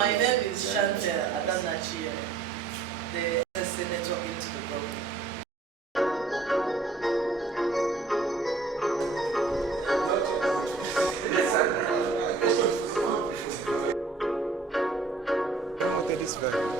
My name is Chantel Adanachi, the senator into the government. This very.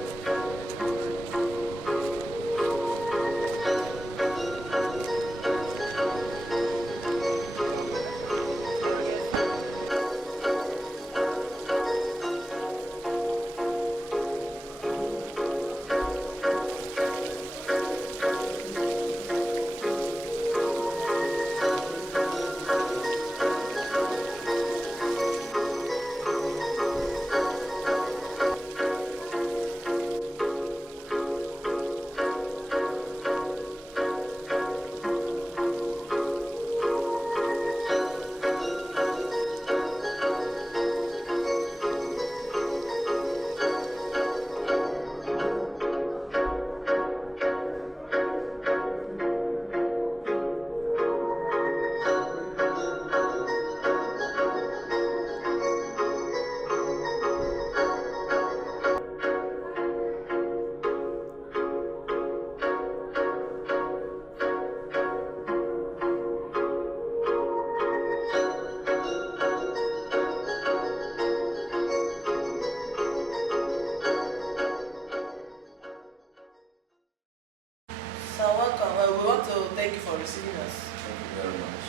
So welcome. We want to thank you for receiving us. Thank you very much.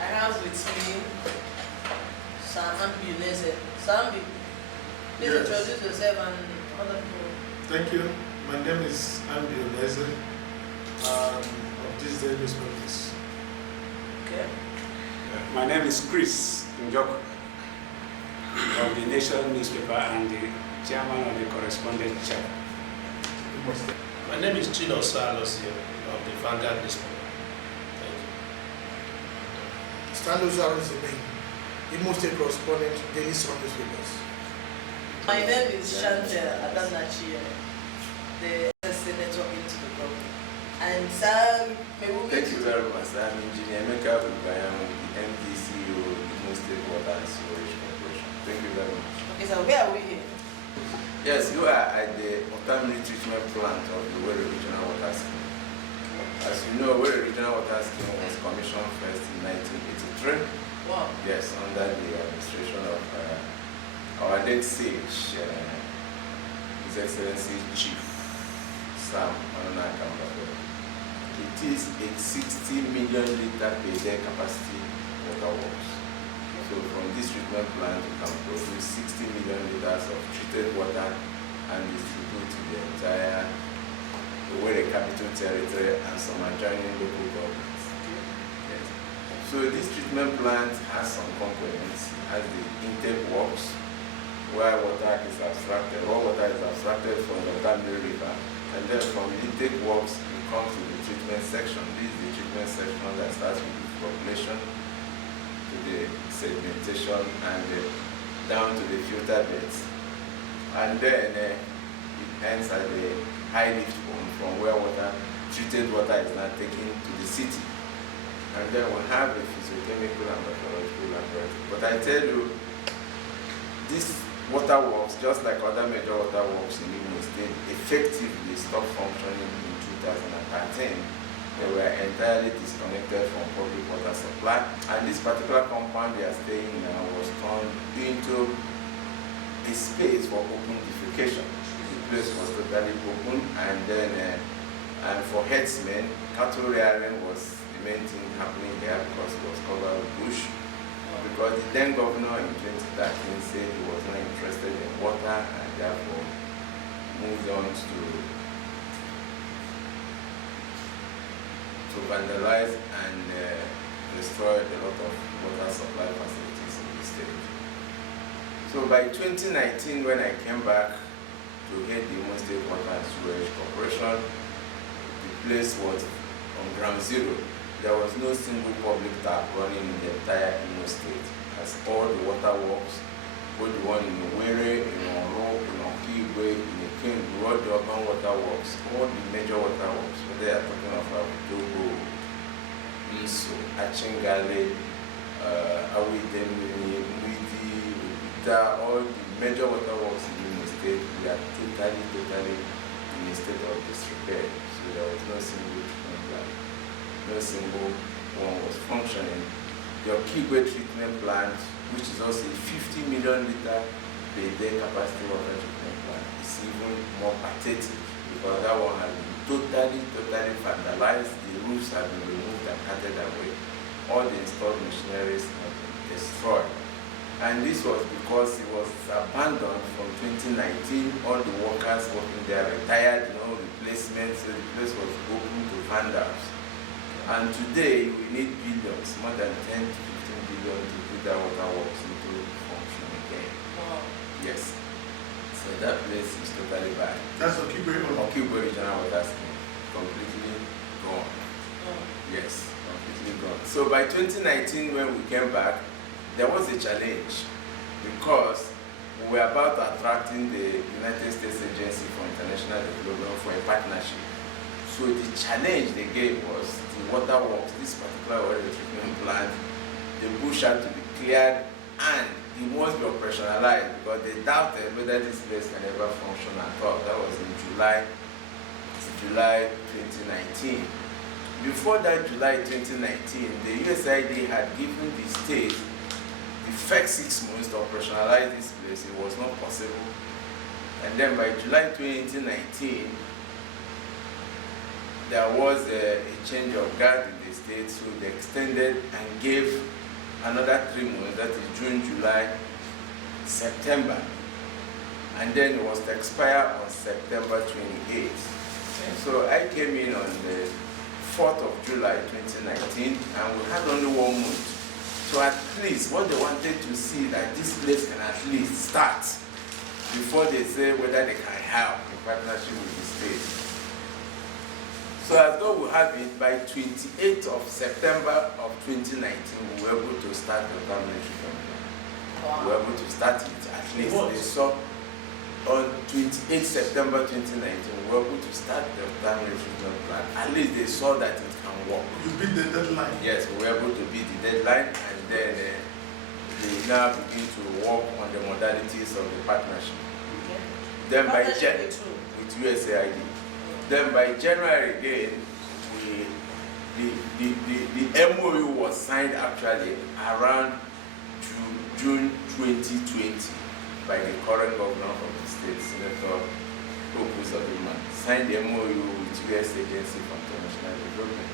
I have with me Sambi Uneze. Sambi, please Yes. introduce yourself and other people. Thank you. My name is Ambi Oneze of this day newspapers. Okay. My name is Chris Njoko of the Nation newspaper and the chairman of the correspondent chair. My name is Chino Salosio of the Vanguard newspaper. Thank you. Stanley Uzodimma, Imo State correspondent, Daily Sun newspapers. My name is Chantel Adanachi, the senator into the government. And sir, Thank you very much. I'm Engineer Emeka Ubayam, the MDCO of the Imo State Water and Sewerage Corporation. Thank you very much. Okay, so where are we here? Yes, you are at the Otamiri treatment plant of the Owerri Regional Water Scheme. As you know, Owerri Regional Water Scheme was commissioned first in 1983. Wow. Yes, under the administration of our late sage, His Excellency Chief Sam Anunakambabo. It is a 60 million liter per day capacity water works. So from this treatment plant, we can produce 60 million liters of treated water and distribute to the entire Owerri Capital Territory and some adjoining local governments. Yes. So this treatment plant has some components. It has the intake works, where water is abstracted, raw water is abstracted from the Otamiri River, and then from the intake works, it comes to the treatment section. This is the treatment section that starts with the population, to the sedimentation, and down to the filter beds. And then it ends at the high lift point from where treated water is now taken to the city. And then we have a physiochemical and meteorological laboratory. But I tell you, this water works, just like other major water works in Imo State, effectively stopped functioning in 2013. They were entirely disconnected from public water supply, and this particular compound they are staying in now was turned into a space for open defecation. The place was totally open, and then and for herdsmen, cattle rearing was the main thing happening there because it was covered with bush. Because the then governor in 2013 said he was not interested in water and therefore moved on to vandalize and destroy a lot of water supply facilities in the state. So by 2019, when I came back to head the Imo State Water and Sewerage Corporation, the place was on ground zero. There was no single public tap running in the entire Imo State, as all the water works, both the one in Owerri, in Oro, in Okigwe, in Ikengu, all the urban water works, all the major water works, whether they are talking about Togo, Nso, Achingale, Awidemi, Mwidi, Ubita, all the major water works in the are totally in a state of disrepair. So there was no single treatment plant. No single one was functioning. Your Kigwe treatment plant, which is also a 50 million liter per day capacity water treatment plant, is even more pathetic because that one has been totally vandalized. The roofs have been removed and carted away. All the installed machineries have been destroyed. And this was because it was abandoned from 2019. All the workers working there retired, replacements, so the place was open to vandals. And today we need billions, more than 10 to 15 billion to put that water works into function again. Wow. Yes. So that place is totally bad. That's Okigwe. Okigwe Regional Water Scheme, completely gone. Oh. Yes, completely gone. So by 2019 when we came back, there was a challenge because we were about attracting the United States Agency for International Development for a partnership. So the challenge they gave was the water works, this particular water treatment plant, the bush had to be cleared and it must be operationalized because they doubted whether this place can ever function at all. That was in July 2019. Before that July 2019, the USAID had given the state the first 6 months to operationalize this place. It was not possible. And then by July 2019, there was a change of guard in the state, so they extended and gave another 3 months, that is June, July, September. And then it was to expire on September 28th. And so I came in on the 4th of July 2019, and we had only 1 month. So at least what they wanted to see that this place can at least start before they say whether they can help in partnership with the state. So as though we have it, by 28th of September of 2019, we were able to start the family treatment plan. Wow. We were able to start it at least. What? They saw on 28th September 2019, we were able to start the family treatment plan. At least they saw that it can work. You beat the deadline. Yes, we were able to beat the deadline, and then they now begin to work on the modalities of the partnership. Okay. Then by Partnership with who? with USAID. Then by January again, the MOU was signed actually around June 2020 by the current governor of the state, Senator Uzodimma. Signed the MOU with US Agency for International Development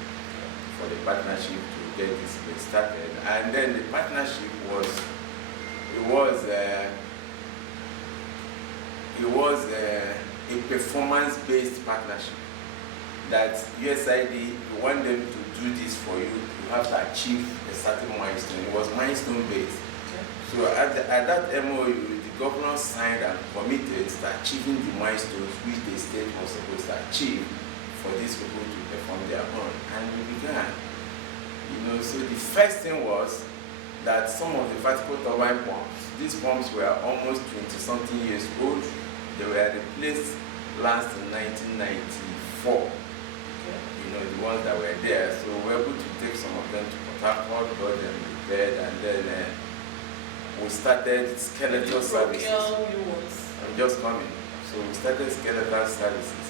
for the partnership to get this place started. And then the partnership was a performance-based partnership. That USAID, you want them to do this for you, you have to achieve a certain milestone. It was milestone-based. Okay. So at that MOU, the governor signed and committed to achieving the milestones which the state was supposed to achieve for these people to perform their own. And we began. So the first thing was that some of the vertical turbine pumps, these pumps were almost 20-something years old. They were replaced last in 1994. The ones that were there. So we were able to take some of them to Port Harcourt, got them repaired, and then we started skeletal services. I'm just coming. So we started skeletal services.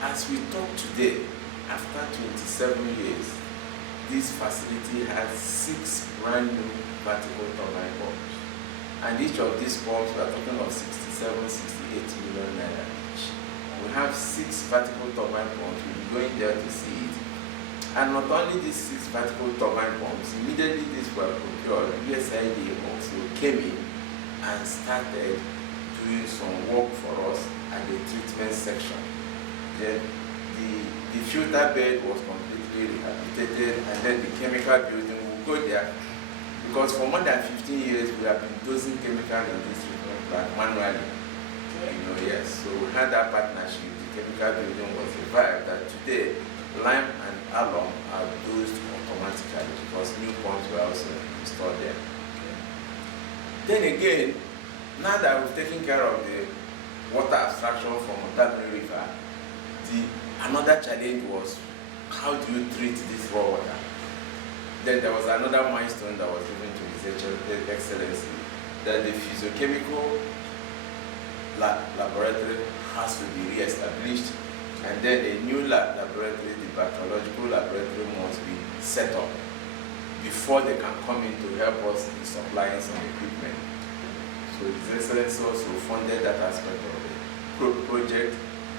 As we talk today, after 27 years, this facility has 6 brand new vertical turbine pumps. And each of these pumps, we are talking of 67, 68 million naira each. We have 6 vertical turbine pumps. We'll be going there to see it. And not only these 6 vertical turbine pumps, immediately these were procured, USAID also came in and started doing some work for us at the treatment section. Then the filter bed was completely rehabilitated, and then the chemical building will go there. Because for more than 15 years, we have been dosing chemical in this treatment plant manually. Yes, so we had that partnership. The chemical building was revived. That today, lime and alum are dosed automatically because new pumps were also installed there. Then again, now that we've taken care of the water abstraction from Uzodimma River, another challenge was how do you treat this raw water? Then there was another milestone that was given to His Excellency, that the physiochemical laboratory has to be re-established, and then a new laboratory, the bacteriological laboratory, must be set up before they can come in to help us in supplying some equipment. So His Excellency also funded that aspect of the project.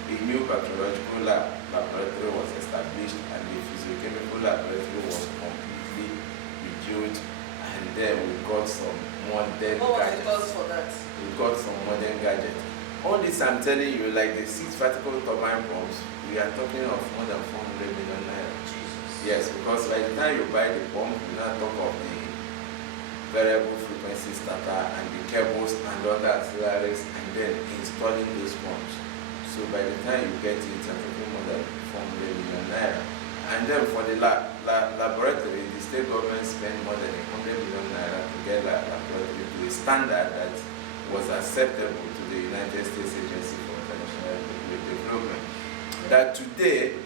A new bacteriological laboratory was established, and the physiochemical laboratory was completely rebuilt, and then we got some modern What was the gadgets. cost for that? We got some modern gadgets. All this I'm telling you, like the 6 vertical turbine pumps, we are talking of more than 400 million naira. Yes, because by the time you buy the pump, you now talk of the variable frequency starter and the cables and other auxiliaries, and then installing those pumps. So by the time you get it, you're talking more than 400 million naira. And then for the laboratory, the state government spent more than 100 million naira to get that laboratory to a standard that was acceptable to the United States Agency for International Development. That today,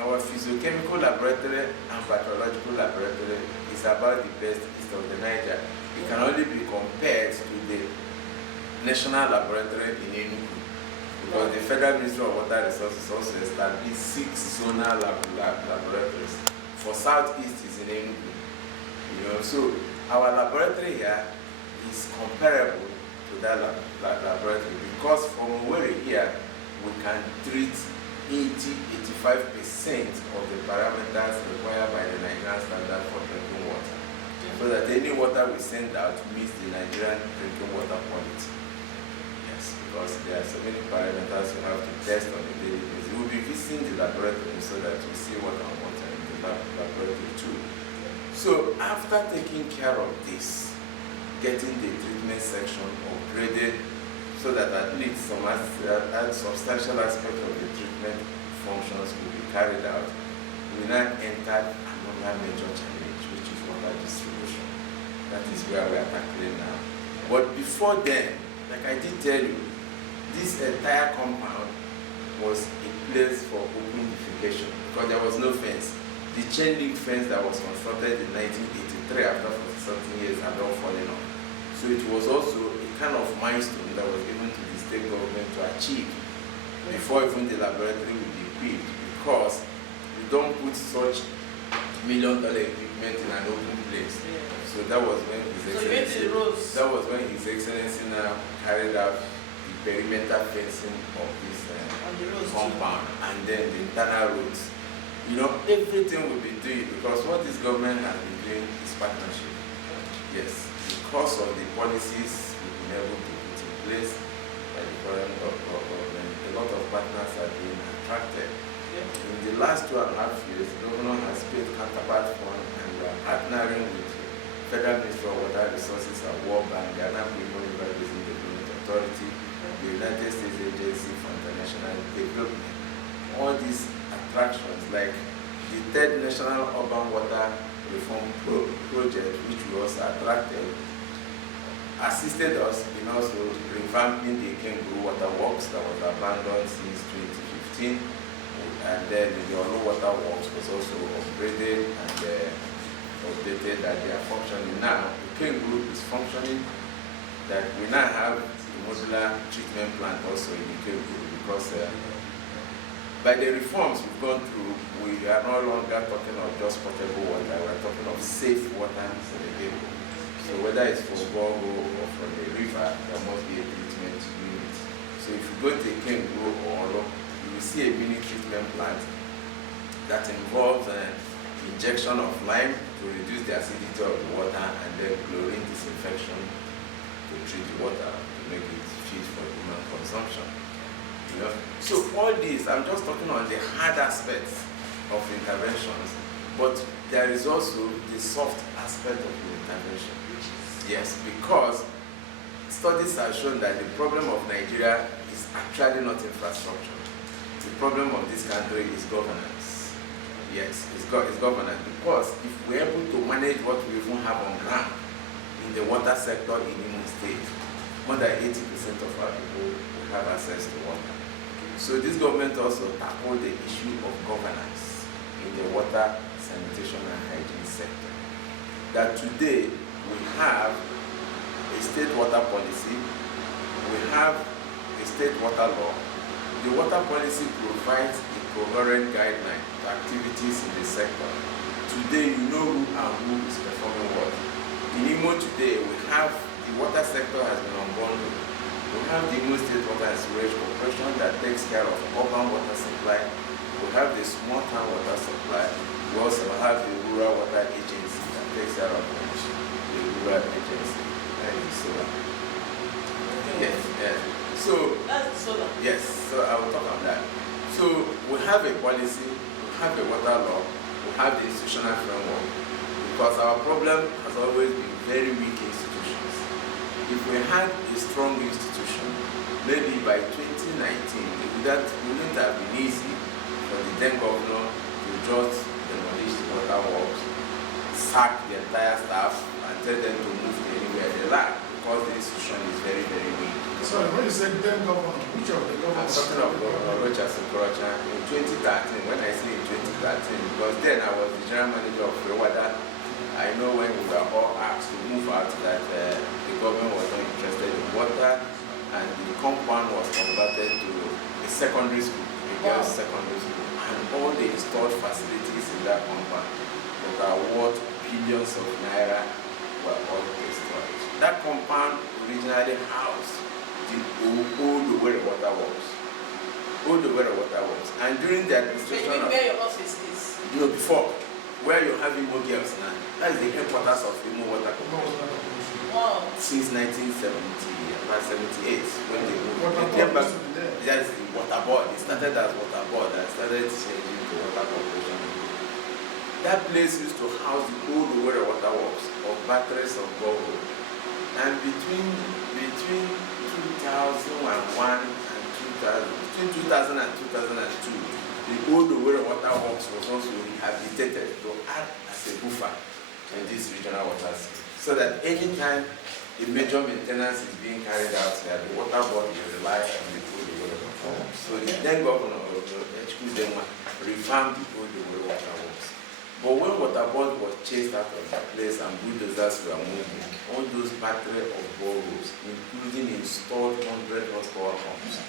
our physiochemical laboratory and bacteriological laboratory is about the best east of the Niger. It can only be compared to the national laboratory in Enugu, because the Federal Ministry of Water Resources also established 6 zonal laboratories. For Southeast is in Enugu. So our laboratory here is comparable to that laboratory, because from where here we can treat 80-85% of the parameters required by the Nigerian standard for drinking water, so that any water we send out meets the Nigerian drinking water quality. Yes, because there are so many parameters you have to test on a daily basis. We'll be visiting the laboratory so that we see what our water in the laboratory too. So after taking care of this, getting the treatment section upgraded so that at least some substantial aspect of the treatment functions will be carried out, we now entered another major challenge, which is water distribution. That is where we are tackling now. But before then, like I did tell you, this entire compound was a place for open defecation because there was no fence. The chain link fence that was constructed in 1983 after 40-something years had all fallen off. So it was also a kind of milestone that was given to the state government to achieve before even the laboratory would be equipped, because we don't put such million-dollar equipment in an open place. So that was when His Excellency now carried out the perimeter fencing of this compound, and then the internal roads. Everything will be doing, because what this government has been doing is partnership. Yes, because of the policies we've been able to put in place by the current government, a lot of partners are being attracted. In the last 2.5 years, the governor has paid counterpart fund, and we are partnering with Federal Ministry of Water Resources and World Bank, Ghana River Basin Development Authority, the United States Agency for International Development. All these attractions, like the 3rd National Urban Water Reform Project, which we also attracted, assisted us in also revamping the Kenguru Water Works that was abandoned since 2015, and then the Olo Water Works was also upgraded and updated, that they are functioning now. The Kenguru is functioning, that we now have the modular treatment plant also in the Kenguru, because by the reforms we've gone through, we are no longer talking of just potable water, we are talking of safe water for the people. So whether it's from borehole or from the river, there must be a treatment unit. So if you go to Kenguru or Olo, you will see a mini treatment plant that involves an injection of lime to reduce the acidity of the water, and then chlorine disinfection to treat the water to make it fit for human consumption. So all this, I'm just talking on the hard aspects of interventions, but there is also the soft aspect of the intervention. Yes, because studies have shown that the problem of Nigeria is actually not infrastructure. The problem of this country is governance. Yes, it's governance, because if we're able to manage what we even have on ground in the water sector in Imo State, more than 80% of our people will have access to water. So this government also tackled the issue of governance in the water, sanitation and hygiene sector. That today we have a state water policy, we have a a state water law, the water policy provides a coherent guideline to activities in the sector. Today, you know who and who is performing what. In Imo today, we have the water sector has been unbundled. We have the Imo State Water and Sewerage Corporation that takes care of urban water supply. We have the small town water supply. We also have the rural water agency that takes care of the rural agency. That is solar. Yes, yes. So That's solar. yes, so I will talk on that. So we have a policy, we have a water law, we have the institutional framework, because our problem has always been very weak institutions. If we had a strong institution, maybe by 2019, wouldn't have been easy for the then governor to just demolish the water works, sack the entire staff, and tell them to move to anywhere they like, because the institution is very, very weak. Sorry, when you said then governor, which of the I'm governors? talking of Governor Rochas Okorocha in 2013, when I say in 2013, because then I was the general manager of Rewada. I know when we were all asked to move out that the government was not interested in water, and the compound was converted to a secondary school, a girls' secondary school, and all the installed facilities in that compound that are worth billions of naira were all destroyed. That compound originally housed the old Owerri Water Works. Old Owerri Water Works. And during the administration of... Where your office is? You know, before, where you're having more girls now, that is the headquarters of Imo Water Corporation. Wow. Since 1970, about 78, when they moved. Water They came board back. used to be there. That's the water board. It started as water board and started changing to water corporation. That place used to house the old Owerri Water Works of batteries of borehole. And between 2001 and 2000 and 2002, the old Owerri Water Works was also rehabilitated to act as a buffer in this regional water system. So that anytime a major maintenance is being carried out here, the water board will rely on the old Owerri Water Works. So the then governor of Uzodimma revamped the old Owerri Water Works. But when water board was chased out of the place and bulldozers were moving, all those battery of boreholes, including installed 100 horsepower pumps,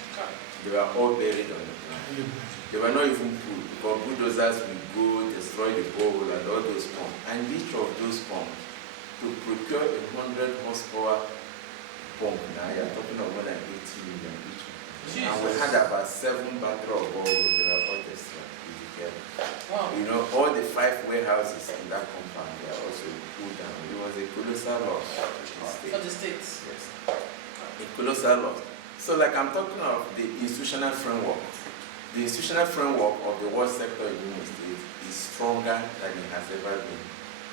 they were all buried on the ground. They were not even pulled because bulldozers will go destroy the borehole and all those pumps. And each of those pumps, to procure a 100 horsepower pump, now you're talking of more than 80 million each. And we had about 7 battery of boreholes, they were all destroyed. Wow. You know, all the 5 warehouses in that compound were also pulled down. It was a colossal loss For the states. Yes. A colossal loss. So like I'm talking of the institutional framework. The institutional framework of the water sector in the United States is stronger than it has ever been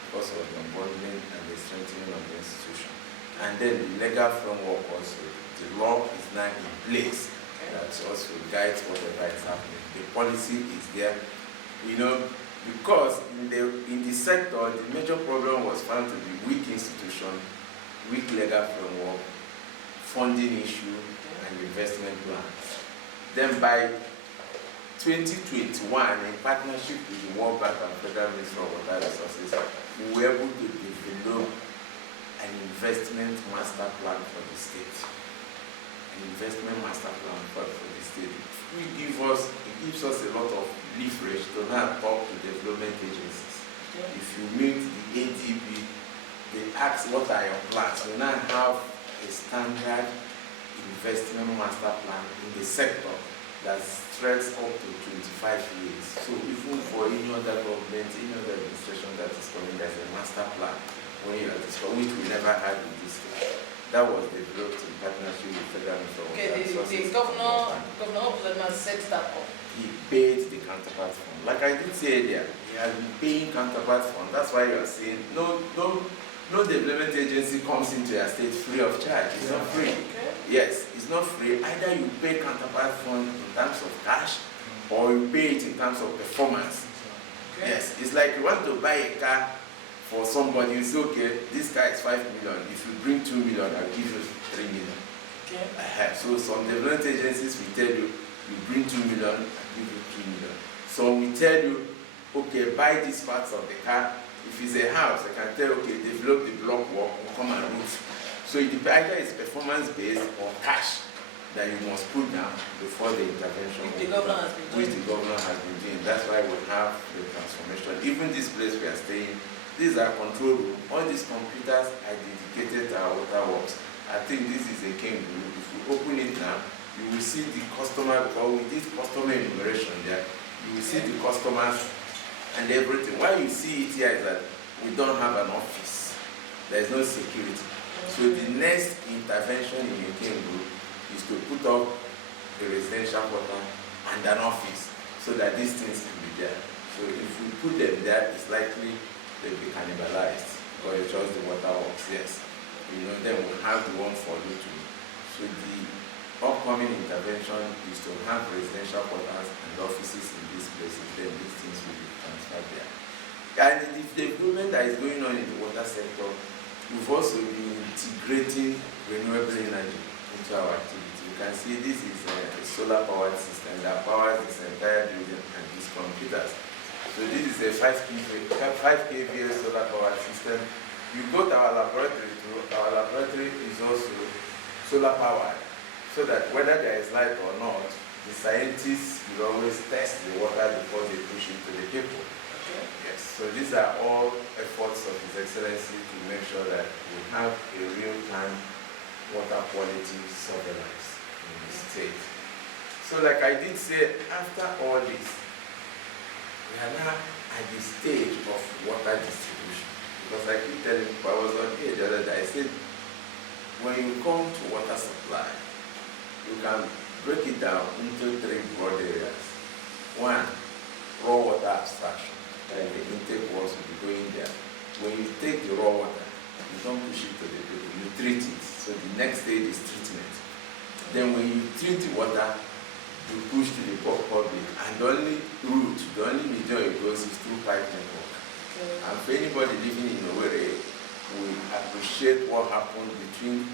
because of the unbundling and the strengthening of the institution. And then the legal framework also, the law is now in place that also guides whatever is happening. The policy is there, you know, because in the sector, the major problem was found to be weak institution, weak legal framework, funding issue, and investment plans. Then by 2021, in partnership with the World Bank and Federal Ministry of Water Resources, we were able to develop an investment master plan for the state. An investment master plan for the state. It gives us a lot of leverage to now talk to development agencies. If you meet the ADB, they ask what are your plans. We now have a standard investment master plan in the sector that stretches up to 25 years. So even for any other government, any other administration that is coming, there's a master plan when you are discussing, which we never had in this case. That was developed in partnership with Federal Ministry of Water Resources. The governor Uzodimma set that up. He paid the counterpart fund. Like I did say earlier, he has been paying counterpart fund. That's why you are saying no development agency comes into your state free of charge. It's not free. Okay. Yes, it's not free. Either you pay counterpart fund in terms of cash or you pay it in terms of performance. Okay. Yes, it's like you want to buy a car for somebody, you say, okay, this car is 5 million. If you bring 2 million, I'll give you 3 million. Okay. So some development agencies will tell you, you bring 2 million, I'll give you 3 million. So we tell you, okay, buy these parts of the car. If it's a house, I can tell, okay, develop the block work or come and roof. So it depends, either it's performance based or cash. that you must put down before the intervention. Which the governor has been doing. Which the governor has been doing. That's why we have the transformation. Even this place we are staying, these are control room. All these computers are dedicated to our water works. I think this is a king room. If you open it now, you will see the customer, because we did customer enumeration there. You will see the customers and everything. Why you see it here is that we don't have an office. There is no security. So the next intervention in a king group is to put up a residential quarter and an office so that these things can be there. So if we put them there, it's likely they'll be cannibalized because it's just the water works, yes. You know, then we'll have the one for you too. So the upcoming intervention is to have residential quarters and offices in these places, then these things will be transferred there. And the development that is going on in the water sector, we've also been integrating renewable energy into our activity. You can see this is a solar powered system that powers this entire building and these computers. So this is a 5 kVA solar powered system. You go to our laboratory too. Our laboratory is also solar powered, so that whether there is light or not, the scientists will always test the water before they push it to the people. Okay. Yes, so these are all efforts of His Excellency to make sure that we have a real-time water quality surveillance in the state. So like I did say, after all this, we are now at the stage of water distribution. Because I keep telling people, I was on here the other day, I said, when you come to water supply, you can break it down into 3 broad areas. One, raw water abstraction. Like the intake walls will be going there. When you take the raw water, you don't push it to the people, you treat it. So the next stage is treatment. Then when you treat the water, you push to the public, and the only route, the only medium it goes is through pipe network. Okay. And for anybody living in Owerri, we appreciate what happened between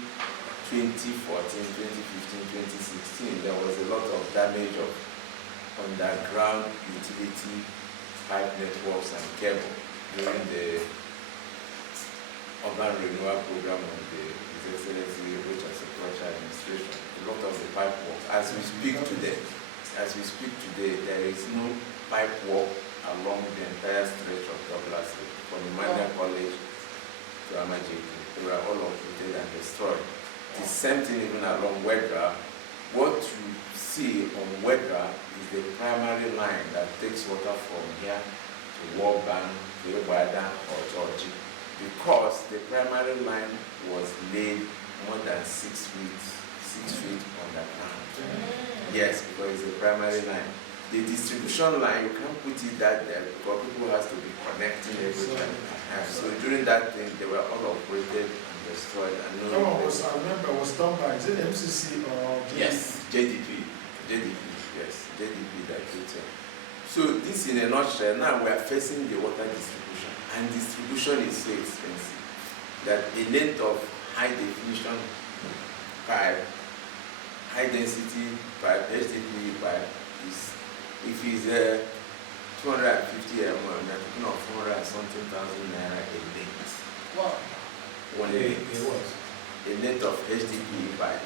2014, 2015, 2016. There was a lot of damage of underground utility pipe networks and cable during the urban renewal program of the His Excellency Richard Secretary Administration. A lot of the pipe works. As we speak today, there is no pipe work along the entire stretch of Douglas Road, from Emmanuel College to Amajiki. They were all uprooted and destroyed. The same thing even along Wedra. What you see on Wedra is the primary line that takes water from here to Walban, to Ibadan, or Georgie, because the primary line was laid more than 6 feet underground. Yes, because it's a primary line. The distribution line, you can't put it that there because people has to be connecting every time. So during that thing, they were all operated and destroyed. And I remember it was done by, is it MCC or JDP? Yes, JDP, yes, JDP that did it. So this in a nutshell, now we are facing the water distribution, and distribution is so expensive that the length of high definition pipe, high density pipe, HDPE pipe is, if it's 250 mm, we are talking of 400 and something thousand naira a length. Wow. One length. A length of HDPE pipe.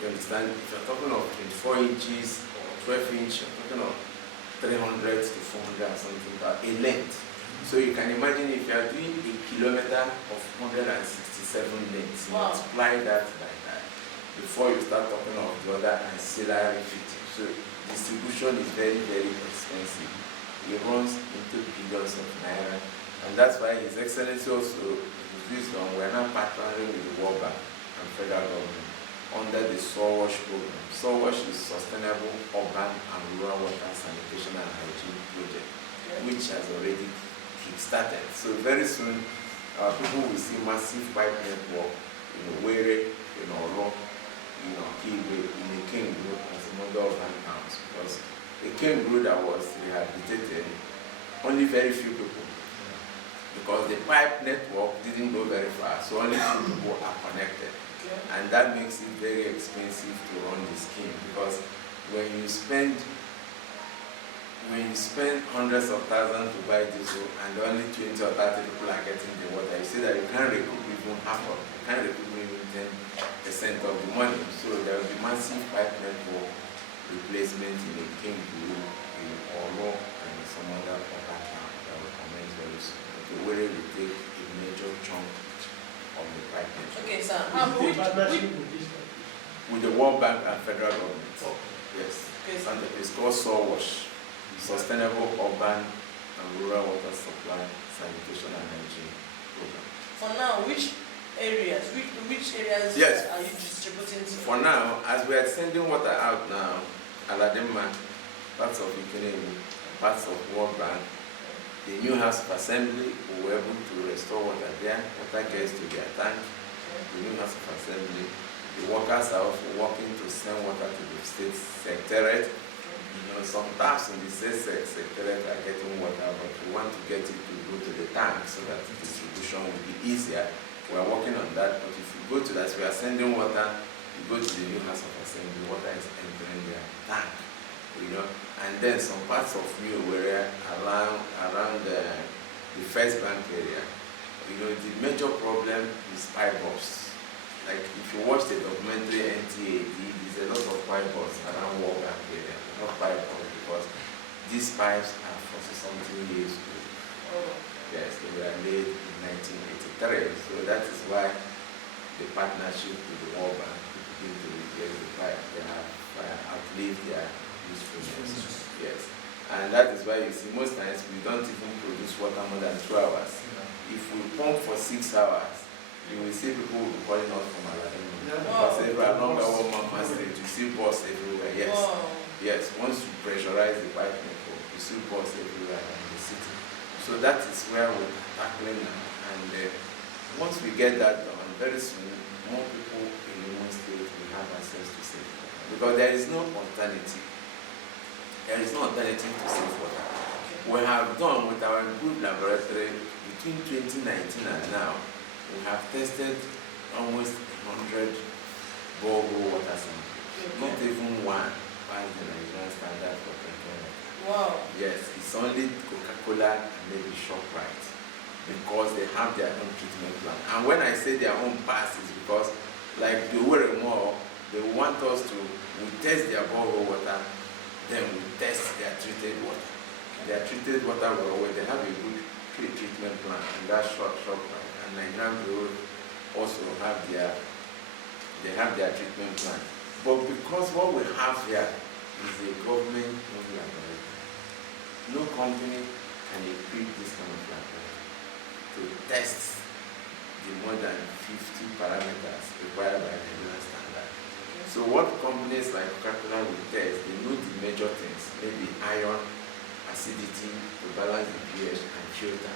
You understand? If you're talking of 24 inches or 12 inch, you're talking of 300 to 400 and something, a length. So you can imagine if you are doing a kilometer of 167 lengths, wow, multiply that by that before you start talking of the other ancillary fitting. So distribution is very, very expensive. It runs into billions of naira, and that's why His Excellency also, in his wisdom, we're now partnering with the World Bank and federal government under the Soil Wash program. Soil Wash is Sustainable Urban and Rural Water Sanitation and Hygiene Project, which has already kick-started. So very soon, people will see massive pipe network in Owerri, in Oro, in Kiwe, in the King Group as a model of land house, because the King Group that was rehabilitated, only very few people, because the pipe network didn't go very far, so only few people are connected. And that makes it very expensive to run the scheme, because when you spend when you spend hundreds of thousands to buy diesel and only 20 or 30 people are getting the water, you see that you can't recoup even half of it. You can't recoup even 10% of the money. So there will be massive pipe network replacement in a Kingu, in Oro, and some other water camp that will commence very soon. The way will take a major chunk of the pipe network. Okay, sir. With the World Bank and federal government. Oh. Yes. Okay, sir. And it's called SOWASH, Sustainable Urban and Rural Water Supply, Sanitation and Hygiene Program. For now, which areas Yes. are you distributing to? For now, as we are sending water out now, Uzodimma, parts of Ikene, parts of World Bank, the new House of Assembly were able to restore water there. Water gets to their tank. The new House of Assembly, the workers are also working to send water to the state secretariat. You know, some taps in the state secretariat are getting water, but we want to get it to go to the tank so that the distribution will be easier. We are working on that, but if you go to that, we are sending water, you go to the new House of Assembly, water is entering their tank, you know, and then some parts of New area around the First Bank area, you know, the major problem is pipe bursts. Like if you watch the documentary NTAD, there's a lot of pipe bursts around World Bank area, not pipe bursts because these pipes are 40-something years old. Oh. Yes, they were laid in 1983, so that is why the partnership with the World Bank to begin to repair the pipe. They have outlived their usefulness. Yes, and that is why you see most times we don't even produce water more than 2 hours. If we pump for 6 hours, you will see people will be calling us from Uzodimma. Because along our Mama Street, you see bus everywhere. Yes, yes. Once you pressurize the pipe network, you see bus everywhere in the city. So that is where we're tackling now. And once we get that done, very soon, more people in Imo State will have access to safe water. Because there is no alternative. There is no alternative to safe water. We have done with our good laboratory between 2019 and now, we have tested almost 100 borehole water samples. Not even one by the Nigerian standard for drinking water. Wow. Yes, it's only Coca-Cola and maybe ShopRite because they have their own treatment plan. And when I say their own pass, it's because, like the more, they want us to, we test their borehole water, then we test their treated water. Their treated water, well, they have a good treatment plan, and that's ShopRite. And Nigerian Bureau also have their treatment plan. But because what we have here is a government-owned laboratory, no company can equip this kind of laboratory to test the more than 50 parameters required by the Nigerian standard. So what companies like Coca-Cola will test, they know the major things, maybe iron, acidity, to balance the pH and filter.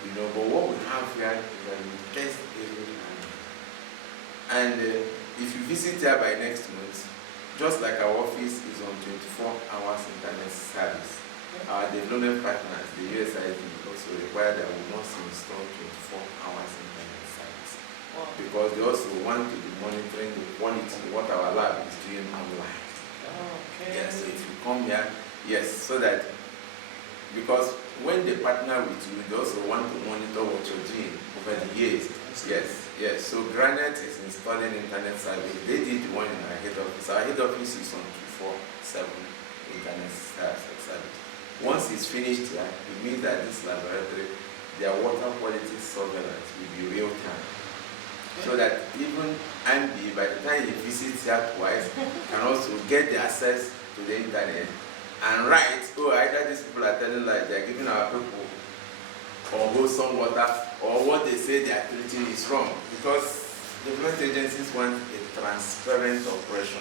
You know, but what we have here is that we test every animal. And if you visit here by next month, just like our office is on 24 hours internet service, our development partners, the USID, also require that we must install 24 hours internet service. Wow. Because they also want to be monitoring the quality of what our lab is doing online. Okay. Yes, so if you come here, yes, so that, because when they partner with you, they also want to monitor what you're doing over the years. Yes, yes. So Granite is installing internet service. They did one in our head office. Our head office is on 24/7 internet service. Once it's finished here, it means that this laboratory, their water quality surveillance will be real time. So that even Andy, by the time he visits here twice, can also get the access to the internet and write, oh, either these people are telling lies, they're giving our people or wholesome water, or what they say they are treating is wrong. Because development agencies want a transparent operation.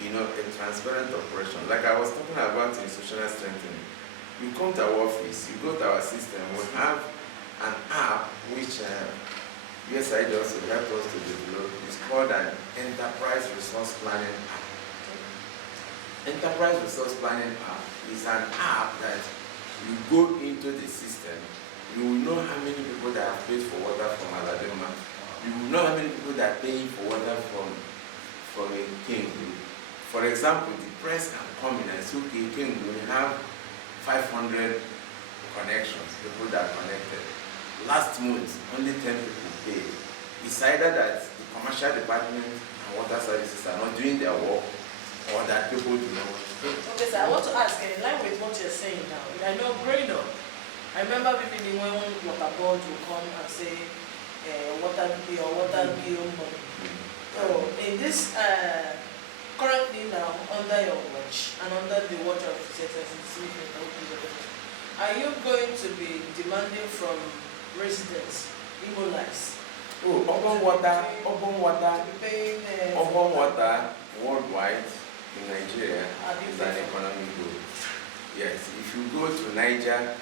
You know, a transparent operation. Like I was talking about institutional strengthening. You come to our office, you go to our system, we have an app which USAID also helped us to develop. It's called an Enterprise Resource Planning app. Enterprise Resource Planning app is an app that you go into the system, you will know how many people that have paid for water from Uzodimma. You will know how many people that are paying for water from a king. For example, the press can come in and say, okay, king, we have 500 connections, people that are connected. Last month, only 10 people paid. It's either that the commercial department and water services are not doing their work, or that people do not want to pay. Okay, so I want to ask, in line with what you're saying now, I know growing up, I remember vividly when water board will come and say, water bill or water bill money. So in this, currently now, under your watch and under the watch of the CSSC, are you going to be demanding from residents, Imolites, Oh, urban water, to be paying urban water worldwide in Nigeria is an economic growth. Yes, if you go to Niger,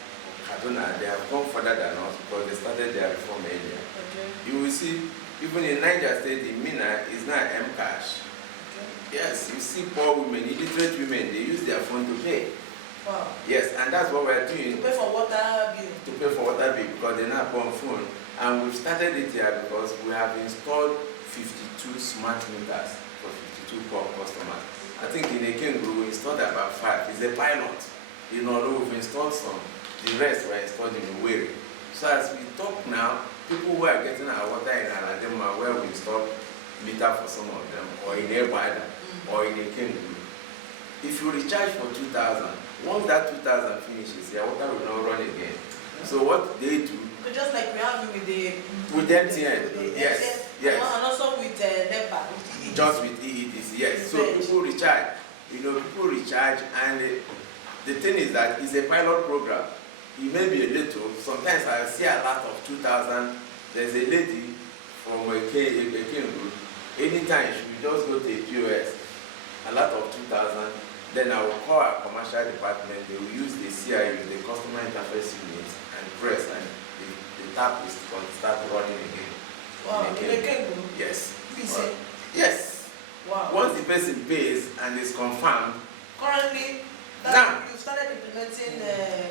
Kaduna, they have gone further than us because they started their reform earlier. Okay. You will see, even in Niger State, in Mina, is not M-Cash. Okay. Yes, you see poor women, illiterate women, they use their phone to pay. Wow. Yes, and that's what we're To doing, pay for water bill. to pay for water bill, because they're not on phone. And we've started it here because we have installed 52 smart meters for 52 poor customers. I think in Ekenguru we installed about 5. It's a pilot. In Oro we've installed some. The rest were installed in Uwere. So as we talk now, people who are getting our water in Uzodimma, where we install meter for some of them, or in Ebada, or in Ekenguru. If you recharge for 2,000, once that 2,000 finishes, your water will not run again. So what they do, So just like we have with the MTN, yes, yes. And also with NEPA. Just with EEDs, yes. So people recharge, people recharge, and the thing is that it's a pilot program. It may be a little. Sometimes I see a lot of 2,000. There's a lady from a group. Anytime she will just go to a POS, a lot of 2,000. Then I will call our commercial department. They will use the CIU, the customer interface unit, and press, and the tap is going to start running again. Wow, in Ekenguru? Yes. Busy. Yes. Wow. Once the person pays and is confirmed, Currently, Now. you started implementing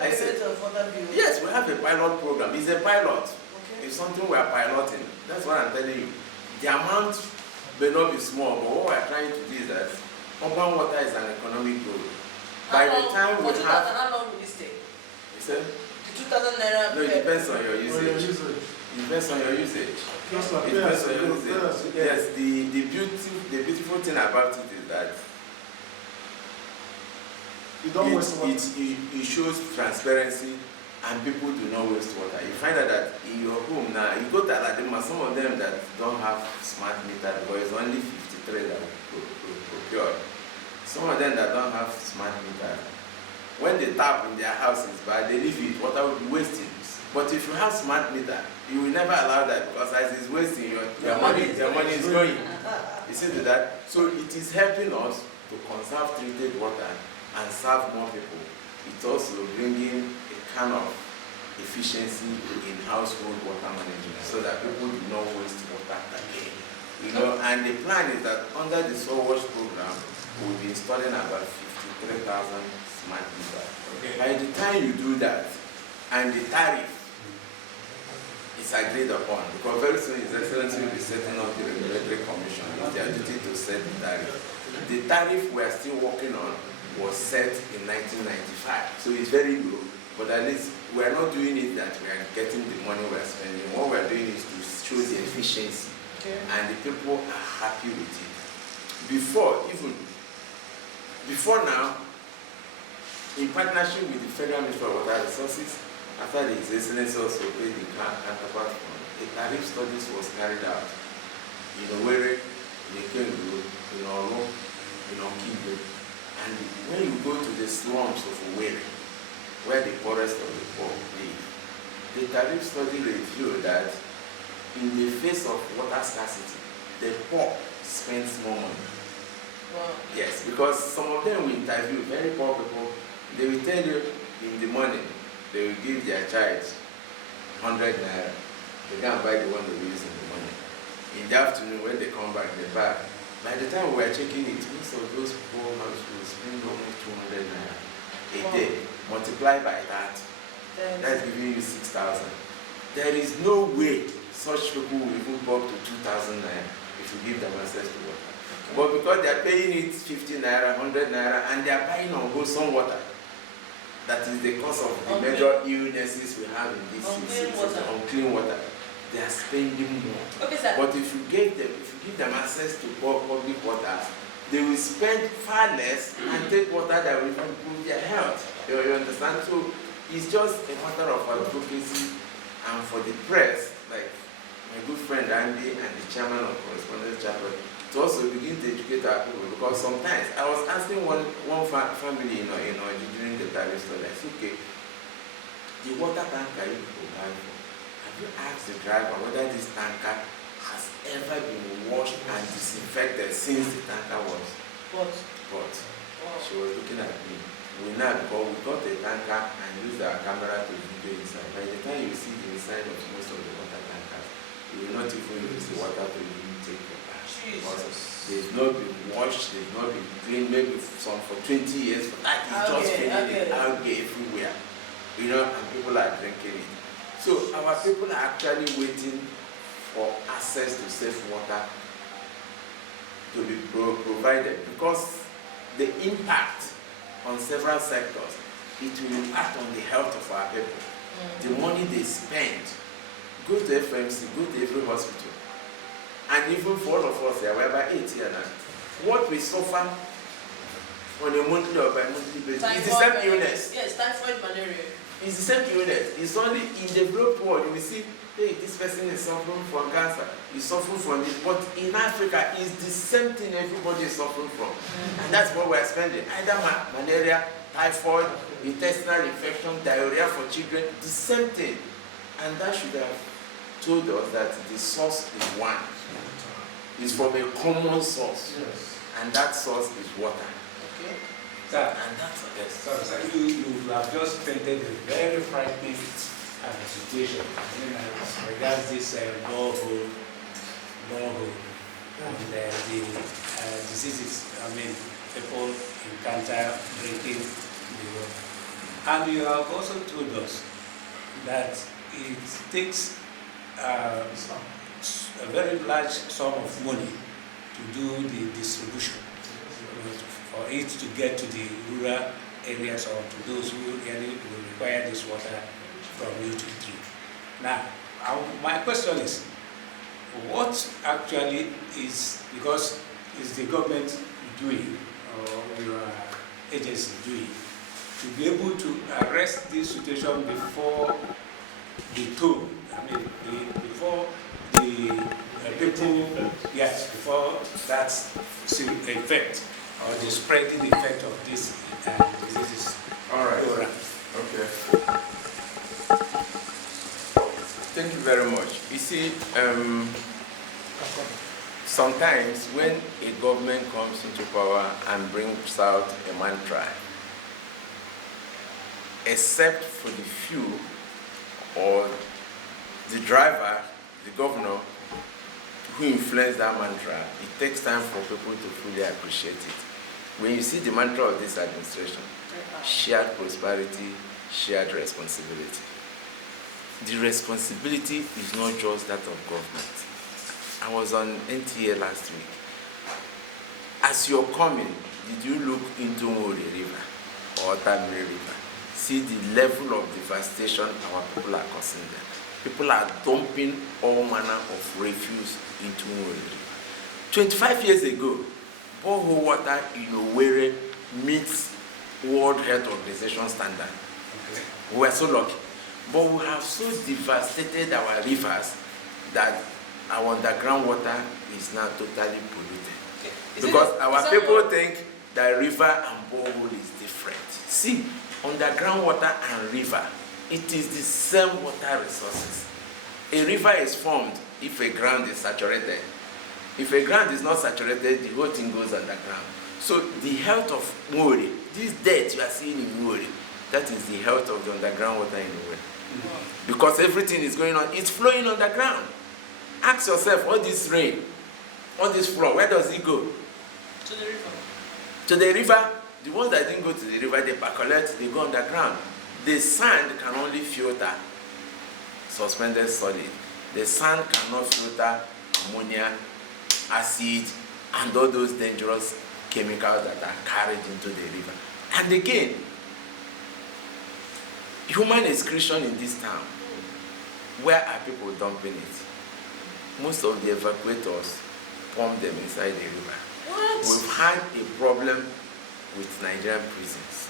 I said- payment of water bill. yes, we have a pilot program. It's a pilot. Okay. It's something we are piloting. That's what I'm telling you. The amount may not be small, but what we're trying to do is that urban water is an economic growth. By the time we for 2,000, have, how long will it stay? you said, The 2,000 naira. no, it depends on your Or your usage. usage. It depends on your usage. Just like It depends on your yes, usage. yes. Yes, the beautiful thing about it is that You don't waste water. it shows transparency, and people do not waste water. You find out that in your home now, you go to Uzodimma, some of them that don't have smart meter, because it's only 53 that procured. Some of them that don't have smart meter, when they tap in their houses, but they leave it, water will be wasting. But if you have smart meter, you will never allow that, because as it's wasting, your money is going. You see that? So it is helping us to conserve treated water and serve more people. It's also bringing a kind of efficiency in household water management, so that people do not waste water again. And the plan is that under the Soil Wash program, we'll be installing about 53,000 smart meters. Okay. By the time you do that, and the tariff is agreed upon, because very soon His Excellency will be setting up the regulatory commission. It's their duty to set the tariff. The tariff we are still working on was set in 1995, so it's very low. But at least we are not doing it that we are getting the money we are spending. What we are doing is to show the efficiency, and the people are happy with it. Before now, in partnership with the Federal Ministry of Water Resources, after the His Excellency also paid the counterpart fund, a tariff studies was carried out in Uwere, in Ekenguru, in Oro, in Okigwe. And when you go to the slums of Uwere, where the poorest of the poor live, the tariff study revealed that in the face of water scarcity, the poor spends more money. Wow. Yes, because some of them we interview, very poor people, they will tell you in the morning, they will give their child 100 naira. They go and buy the one they will use in the morning. In the afternoon, when they come back, they buy. By the time we are checking it, most of those poor households spend almost 200 naira a day. Multiply by that, that's giving you 6,000. There is no way such people will even go up to 2,000 naira if you give them access to water. But because they are paying it 50 naira, 100 naira, and they are buying on wholesome water, that is the cause of the Unclean- major illnesses we have in this Unclean city, water. unclean water. They are spending more. Okay, sir. But if you give them access to public water, they will spend far less and take water that will improve their health. You understand? So it's just a matter of advocacy, and for the press, like my good friend Andy and the chairman of Correspondence Chapel, to also begin to educate our people, because sometimes I was asking one family, during the tariff study, I said, okay, the water tanker you provide for, have you asked the driver whether this tanker has ever been washed and disinfected since the tanker was But bought? wow. She was looking at me. We got a tanker and used our camera to video inside. By the time you see the inside of most of the water tankers, you will not even use the water to even take your bath. Because they've not been washed, they've not been cleaned, maybe some for 20 years, but that is just filling algae everywhere. And people are drinking it. So our people are actually waiting for access to safe water to be provided, because the impact on several sectors, it will impact on the health of our people. The money they spend, go to FMC, go to every hospital, and even for all of us here, we're about 8 here now. What we suffer on a monthly or bi-monthly basis is the same illness. Yes, typhoid, malaria. It's the same illness. It's only in the developed world you will see, hey, this person is suffering from cancer, he's suffering from this. But in Africa, it's the same thing everybody is suffering from. And that's what we're spending. Either malaria, typhoid, intestinal infection, diarrhea for children, the same thing. And that should have told us that the source is one. It's from a common source. Yes. And that source is water. Okay. Sir, And that's yes. sorry, sir, you have just painted a very frightening situation. As regards this borehole, and the diseases, people encounter drinking the water. And you have also told us that it takes a very large sum of money to do the distribution, for it to get to the rural areas or to those who really will require this water from you to drink. Now, my question is, what actually is, because is the government doing, or your agency doing, to be able to arrest this situation before the tone, before the people, yes, before that effect or the spreading effect of this diseases? All right. Okay. Thank you very much. You see, sometimes when a government comes into power and brings out a mantra, except for the few or the driver, the governor, who influence that mantra, it takes time for people to fully appreciate it. When you see the mantra of this administration, shared prosperity, shared responsibility. The responsibility is not just that of government. I was on NTA last week. As you're coming, did you look into Mori River or Tamiri River? See the level of devastation our people are causing them. People are dumping all manner of refuse into Mori River. 25 years ago, borehole water in Owerri meets World Health Organization standard. Okay. We were so lucky. But we have so devastated our rivers that our underground water is now totally polluted. Because our people think that river and borehole is different. See, underground water and river, it is the same water resources. A river is formed if a ground is saturated. If a ground is not saturated, the whole thing goes underground. So the health of Mori, this death you are seeing in Mori, that is the health of the underground water in the world. Because everything is going on, it's flowing underground. Ask yourself, all this rain, all this flow, where does it go? To the river. To the river. The ones that didn't go to the river, they percolate, they go underground. The sand can only filter suspended solid. The sand cannot filter ammonia, acid, and all those dangerous chemicals that are carried into the river. And again, human excretion in this town. Where are people dumping it? Most of the evacuators pump them inside the river. What? We've had a problem with Nigerian prisons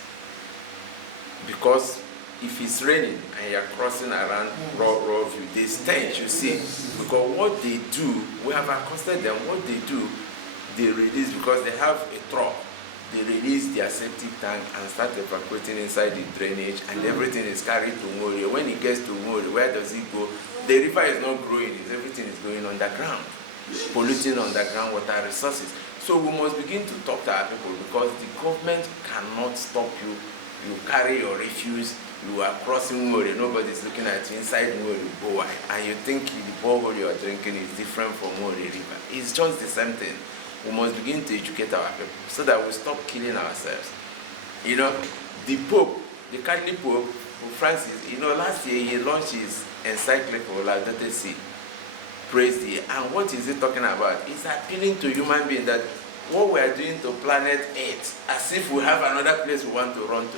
because if it's raining and you're crossing around raw view, they stench, you see, because what they do, we have accosted them, what they do, they release, because they have a truck, they release their septic tank and start evacuating inside the drainage, and everything is carried to Mori. When it gets to Mori, where does it go? The river is not growing, everything is going underground, polluting underground water resources. So we must begin to talk to our people, because the government cannot stop you. You carry your refuse, you are crossing Mori, nobody's looking at you inside Mori, go wide, and you think the borehole you are drinking is different from Mori River. It's just the same thing. We must begin to educate our people so that we stop killing ourselves. You know, the Pope, the Catholic Pope, Pope Francis, you know, last year he launched his encyclical Laudato Si, praise the, and what is he talking about? He's appealing to human beings that what we are doing to planet Earth, as if we have another place we want to run to.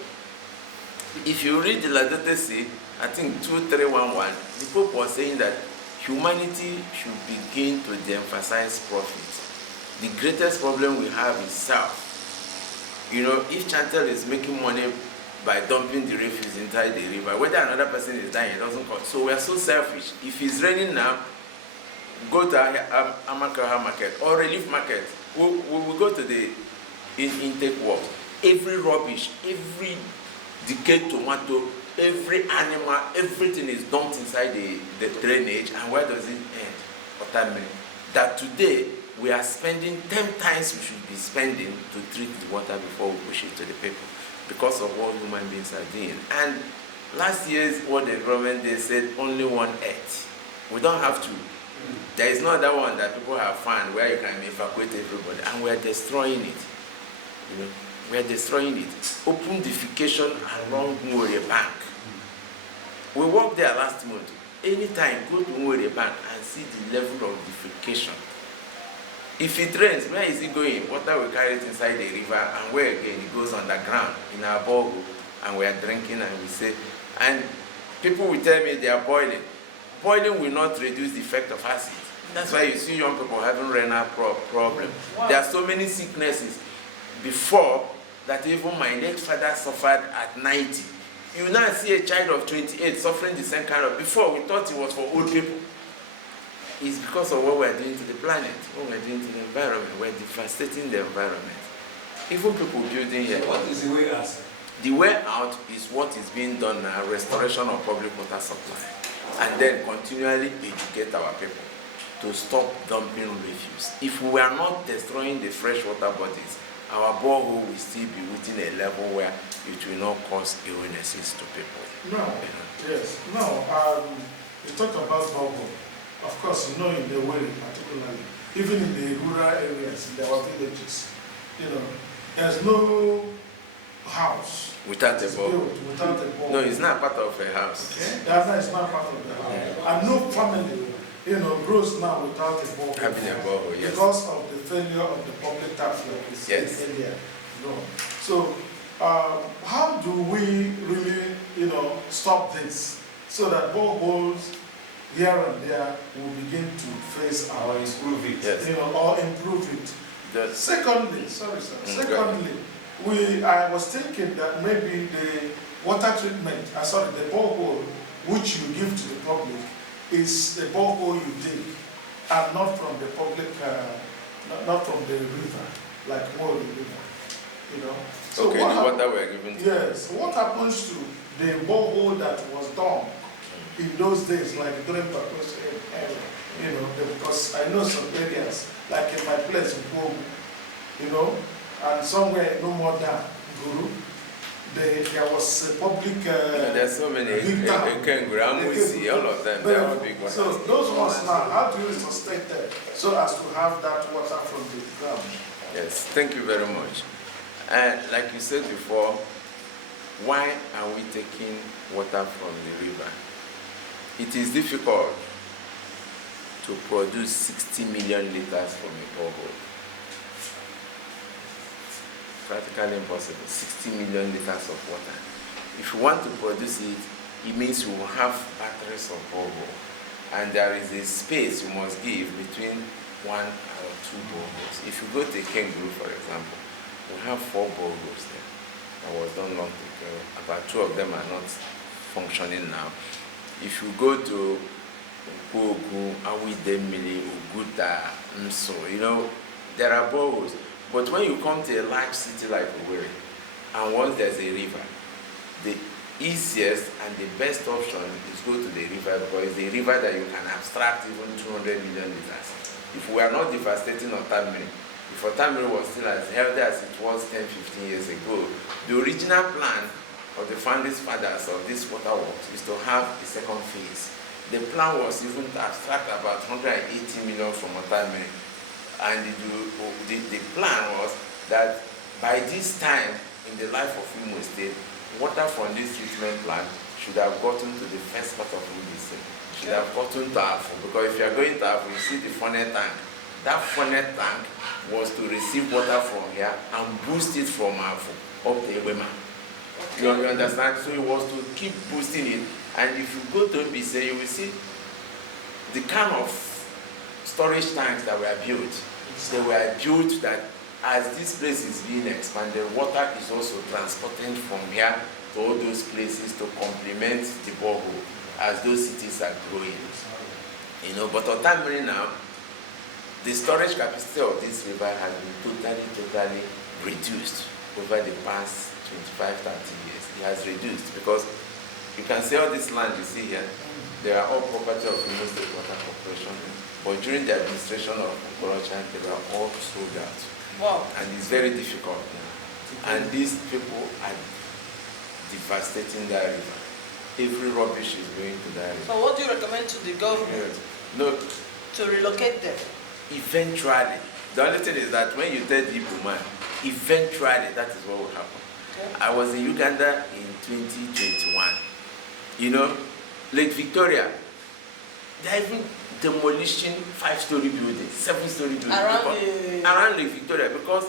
If you read the Laudato Si, I think 2311, the Pope was saying that humanity should begin to de-emphasize profit. The greatest problem we have is self. You know, if Chantel is making money by dumping the refuse inside the river, whether another person is dying, it doesn't cost. So we are so selfish. If it's raining now, go to Amakaha market or Relief market. We go to the intake ward. Every rubbish, every decayed tomato, every animal, everything is dumped inside the drainage. And where does it end? Watermelon. That today we are spending 10 times we should be spending to treat the water before we push it to the people, because of what human beings are doing. And last year's World Environment Day said only one earth. We don't have to. There is no other one that people have found where you can evacuate everybody, and we are destroying it. You know, we are destroying it. Open defecation along Nwere Bank. We walked there last month. Anytime, go to Nwere Bank and see the level of defecation. If it rains, where is it going? Water will carry it inside the river, and where again it goes underground in our borehole, and we are drinking, and we say, and people will tell me they are boiling. Boiling will not reduce the effect of acid. That's why you see young people having renal problem. Wow. There are so many sicknesses before that even my late father suffered at 90. You now see a child of 28 suffering the same kind of, before we thought it was for old people. It's because of what we're doing to the planet, what we're doing to the environment. We're devastating the environment. Even people building here. So what is the way out? The way out is what is being done now, restoration of public water supply. And then continually educate our people to stop dumping refuse. If we are not destroying the freshwater bodies, our borehole will still be within a level where it will not cause illnesses to people. No, yes. No, you talk about borehole. Of course, you know, in the way particularly, even in the rural areas, in our villages, you know, there's no house Without a borehole. built without a borehole. No, it's not part of a house. Okay? That is not part of the house. And no family, you know, grows now without a borehole. Having a borehole, yes. Because of the failure of the public taps like we said Yes. earlier. No. So, how do we really, you know, stop this so that boreholes here and there will begin to face Or our, improve it? Yes. you know, or improve it? Just, Secondly, sorry sir, Go ahead. secondly, I was thinking that maybe the water treatment, the borehole which you give to the public is the borehole you dig, and not from the public, not from the river, like Mori River, you know. So okay, what the hap- water we're giving to Yes, what happens to the borehole that was done in those days, like during Paco's era, you know, because I know some areas, like in my place in Kogu, you know, and somewhere no more than Guru, there was a public. There's so many, big town. Ekenguru, Amusi, all of them, they're all big ones. So those ones now, how do you sustain them so as to have that water from the ground? Yes, thank you very much. And like you said before, why are we taking water from the river? It is difficult to produce 60 million liters from a borehole. Practically impossible. 60 million liters of water. If you want to produce it, it means you will have batteries of borehole. And there is a space you must give between 1 or 2 boreholes. If you go to Kangaroo, for example, we have 4 boreholes there. That was done long ago. About 2 of them are not functioning now. If you go to Ugogu, Awidemili, Uguta, Nso, there are boreholes. But when you come to a large city like Owerri, and once there's a river, the easiest and the best option is go to the river, because it's the river that you can abstract even 200 million liters. If we are not devastating Otamiri, if Otamiri was still as healthy as it was 10, 15 years ago, the original plan of the founding fathers of this water works is to have a second phase. The plan was even to abstract about 180 million from Otamiri. And the plan was that by this time in the life of Imo State, water from this treatment plant should have gotten to the first part of Imo State. Should have gotten to Afo, because if you are going to Afo, you see the funnel tank. That funnel tank was to receive water from here and boost it from Afo up to Ebema. You understand? So it was to keep boosting it. And if you go to Mbise, you will see the kind of storage tanks that were built. They were built that as this place is being expanded, water is also transported from here to all those places to complement the borehole as those cities are growing. But Otamiri now, the storage capacity of this river has been totally reduced over the past 25, 30 years. It has reduced because you can see all this land you see here, they are all property of Imo State Water Corporation. But during the administration of Okorocha, they were all sold out. Wow. And it's very difficult now. And these people are devastating that river. Every rubbish is going to that river. So what do you recommend to the government? No. To relocate them? Eventually. The only thing is that when you tell the Igbo man, eventually that is what will happen. Okay. I was in Uganda in 2021. Lake Victoria, they're even demolishing 5-story buildings, 7-story buildings around Lake Victoria, because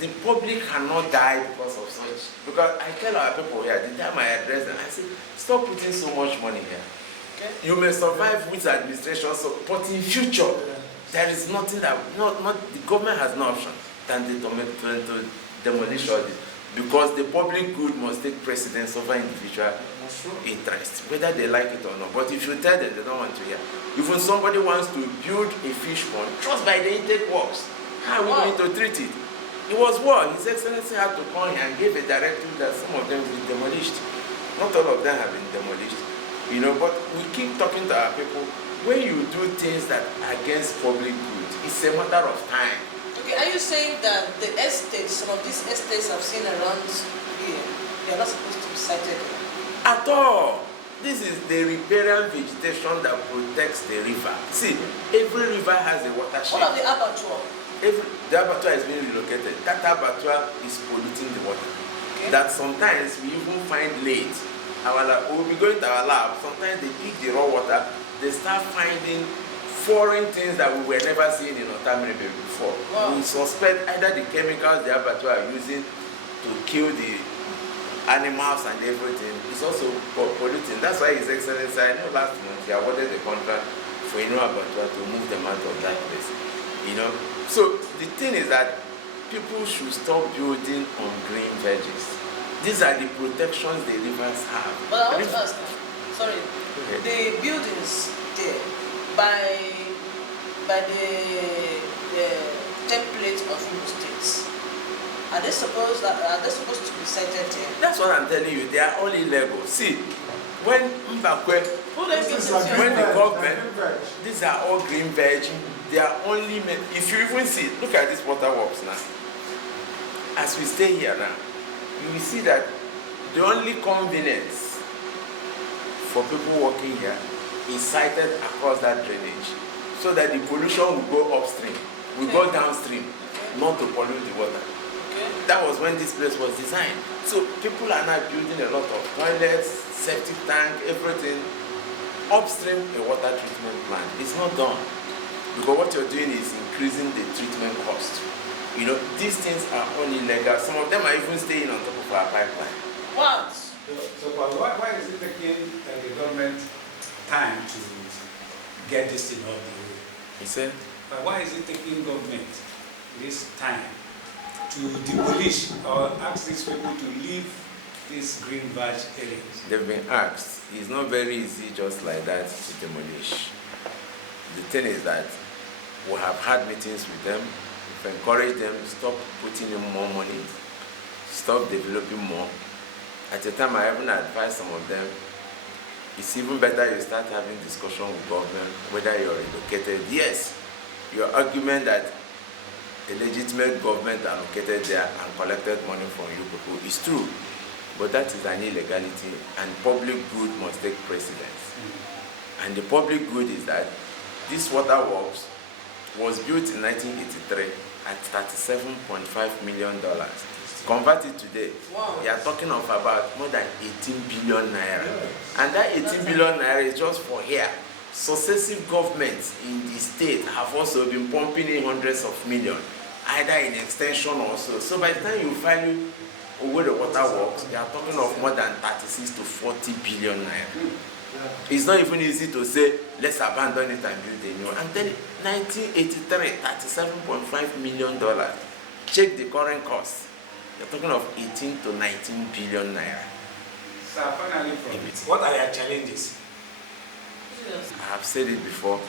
the public cannot die because of such. Because I tell our people here, the time I address them, I say, stop putting so much money here. Okay. You may survive with administration, but in future, there is nothing that, the government has no option than to demolish all this. Because the public good must take precedence over individual interest, whether they like it or not. But if you tell them they don't want to hear, even somebody wants to build a fish pond, just by the intake works, how are we going to treat it? It was war. His Excellency had to come here and give a directive that some of them will be demolished. Not all of them have been demolished. But we keep talking to our people, when you do things that are against public good, it's a matter of time. Okay, are you saying that the estates, some of these estates I've seen around here, they are not supposed to be sited? At all. This is the riparian vegetation that protects the river. See, every river has a watershed. What of the abattoir? The abattoir is being relocated. That abattoir is polluting the water. Okay. That sometimes we even find late. We'll be going to our lab. Sometimes they pick the raw water. They start finding foreign things that we were never seeing in Otamiri before. Wow. We suspect either the chemicals the abattoir are using to kill the animals and everything is also polluting. That's why His Excellency, I know last month he awarded the contract for abattoir to move them out of that place. So the thing is that people should stop building on green veggies. These are the protections the rivers have. But I want to ask, sorry, okay. The buildings there, by the template of Imo States, are they supposed to be cited here? That's what I'm telling you. They are all illegal. See, when Mbakwe, when the government, these are all green veg. They are only made. If you even see, look at this waterworks now. As we stay here now, you will see that the only convenience for people working here is sited across that drainage, so that the pollution will go upstream, will go downstream, not to pollute the water. That was when this place was designed. So people are now building a lot of toilets, septic tank, everything upstream a water treatment plant. It's not done, because what you're doing is increasing the treatment cost. These things are all illegal. Some of them are even staying on top of our pipeline. What? So why is it taking the government time to get this thing out of the way? He said, But why is it taking government this time to demolish or ask these people to leave these green badge areas? they've been asked. It's not very easy just like that to demolish. The thing is that we have had meetings with them. We've encouraged them to stop putting in more money, stop developing more. At the time, I even advised some of them, it's even better you start having discussion with government whether you're relocated. Yes, your argument that a legitimate government allocated there and collected money from you people is true, but that is an illegality, and public good must take precedence. And the public good is that this water works was built in 1983 at $37.5 million. Converted today, Wow. you are talking of about more than 18 billion naira. And that 18 billion naira is just for here. Successive governments in the state have also been pumping in hundreds of millions, either in extension or so. So by the time you value where the water works, you are talking of more than 36 to 40 billion naira. It's not even easy to say, let's abandon it and build a new one. I'm telling you, 1983, $37.5 million. Check the current cost. You're talking of 18 to 19 billion naira. So finally, what are your challenges? I have said it before,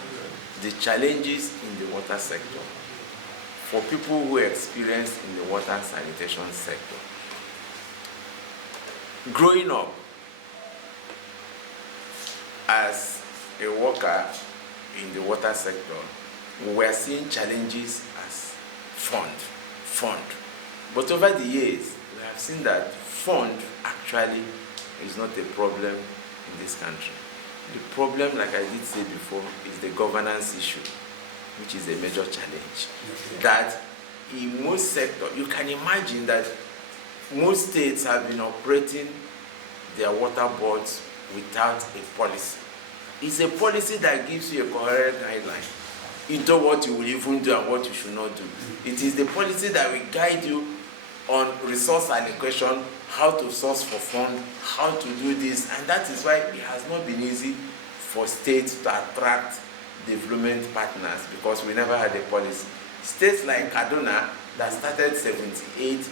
the challenges in the water sector, for people who experience in the water sanitation sector. Growing up as a worker in the water sector, we were seeing challenges as fund. But over the years, we have seen that fund actually is not a problem in this country. The problem, like I did say before, is the governance issue, which is a major challenge. That in most sectors, you can imagine that most states have been operating their water boards without a policy. It's a policy that gives you a coherent guideline into what you will even do and what you should not do. It is the policy that will guide you on resource allocation, how to source for fund, how to do this, and that is why it has not been easy for states to attract development partners, because we never had a policy. States like Kaduna that started 78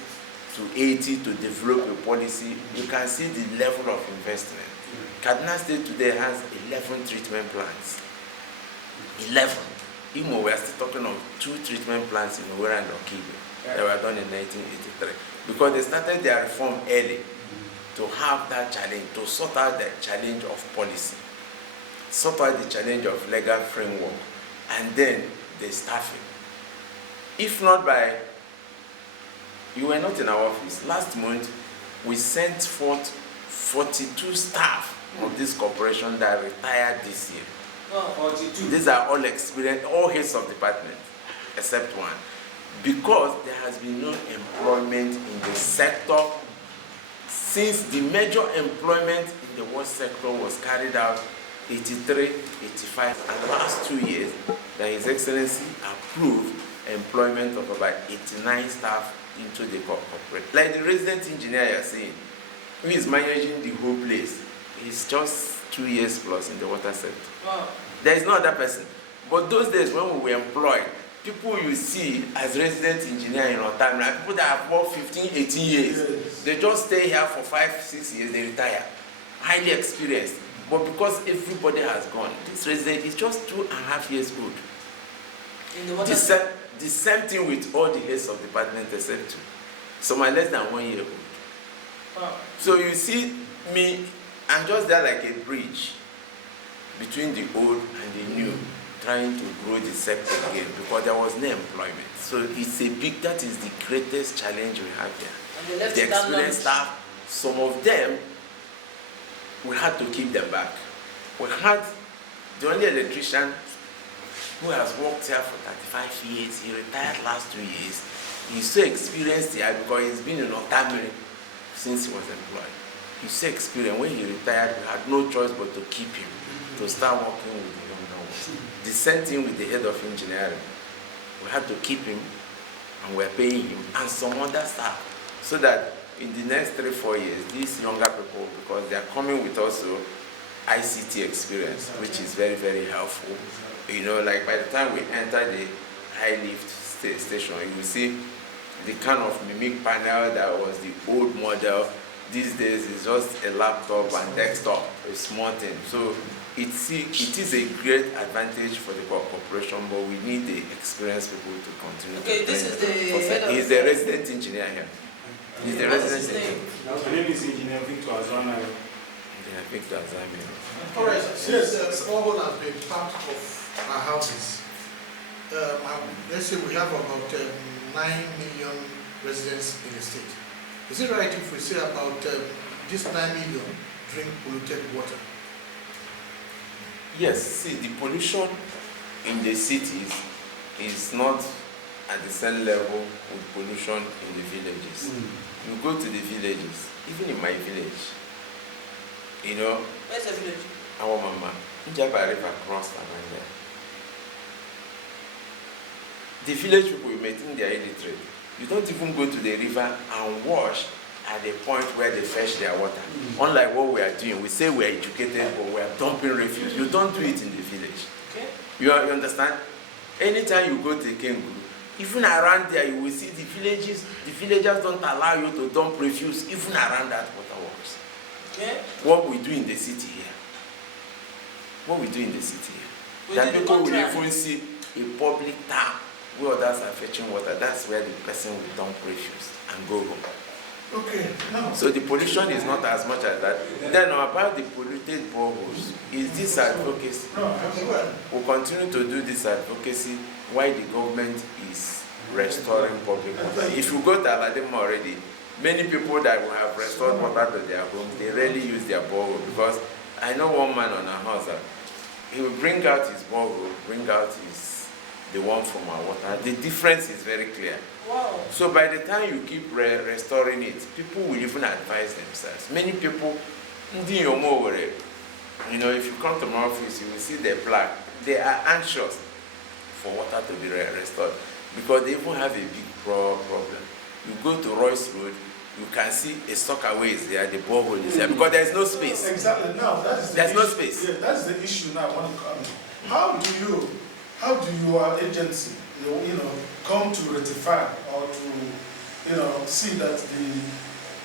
to 80 to develop a policy, you can see the level of investment. Kaduna State today has 11 treatment plants. 11. Imo, we are still talking of 2 treatment plants in Owera and Okibe that were done in 1983. Because they started their reform early to have that challenge, to sort out the challenge of policy, sort out the challenge of legal framework, and then the staffing. If not by, you were not in our office. Last month, we sent forth 42 staff of this corporation that retired this year. 42. These are all experienced, all heads of department, except one. Because there has been no employment in the sector since the major employment in the water sector was carried out 83, 85, and the last 2 years that His Excellency approved employment of about 89 staff into the corporate. Like the resident engineer you're saying, who is managing the whole place, he's just 2 years plus in the water sector. Wow. There is no other person. But those days when we were employed, people you see as resident engineer in our time, like people that have worked 15, 18 years, Yes. they just stay here for 5, 6 years, they retire. Highly experienced. But because everybody has gone, this resident is just 2.5 years old. In the water. The same thing with all the heads of department except 2. Some are less than 1 year old. Wow. So you see me, I'm just there like a bridge between the old and the new, trying to grow the sector again, because there was no employment. So it's a big, that is the greatest challenge we have here. And they left The it that experienced staff, some of them, we had to keep them back. We had the only electrician who has worked here for 35 years, he retired last 2 years. He's so experienced here because he's been in Otamiri since he was employed. He's so experienced. When he retired, we had no choice but to keep him, to start working with the younger ones. The same thing with the head of engineering. We had to keep him, and we're paying him, and some other staff, so that in the next 3-4 years, these younger people, because they are coming with also ICT experience, which is very, very helpful. You know, like by the time we enter the high lift station, you will see the kind of mimic panel that was the old model. These days is just a laptop and desktop, a small thing. So it is a great advantage for the corporation, but we need the experienced people to continue. Okay, this is the head of... He's the resident engineer here. He's the resident engineer. My name is Engineer Victor Azana. Engineer Victor Azana. All right, since the borehole has been part of our houses, let's say we have about 9 million residents in the state. Is it right if we say about this 9 million drink polluted water? Yes, see, the pollution in the cities is not at the same level with pollution in the villages. You go to the villages, even in my village, you know. Where's the village? Our mama, Njaba River crossed around there. The village people you met in their illiterate. You don't even go to the river and wash at the point where they fetch their water. Unlike what we are doing, we say we are educated, but we are dumping refuse. You don't do it in the village. Okay. You understand? Anytime you go to Kengu, even around there, you will see the villagers don't allow you to dump refuse even around that waterworks. Okay. What we do in the city here. What we do in the city here. That people will even see a public tap where others are fetching water. That's where the person will dump refuse and go home. Okay, now. So the pollution is not as much as that. Then about the polluted boreholes, is this advocacy? We'll continue to do this advocacy while the government is restoring public water. If you go to Aladima already, many people that will have restored water to their homes, they rarely use their borehole, because I know one man on a house that he will bring out his borehole, bring out the one from our water. The difference is very clear. Wow. So by the time you keep restoring it, people will even advise themselves. Many people, you know, if you come to my office, you will see the plaque. They are anxious for water to be restored, because they even have a big problem. You go to Royce Road, you can see a soccerway is there, the borehole is there, because there is no space. Exactly. Now that's the There's issue. no space. Yeah, that's the issue now. When it comes, how do your agency, you know, come to rectify or to, see that the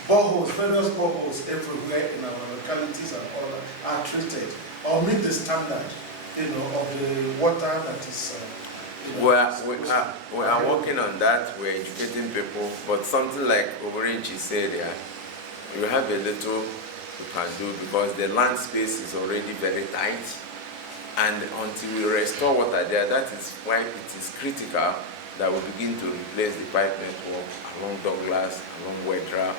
boreholes, various boreholes everywhere in our localities and all that are treated or meet the standard, of the water that is. We are working on that. We're educating people, but something like Overage said there, you have a little you can do, because the land space is already very tight, and until we restore water there, that is why it is critical that we begin to replace the pipe network along Douglas, along Wedra,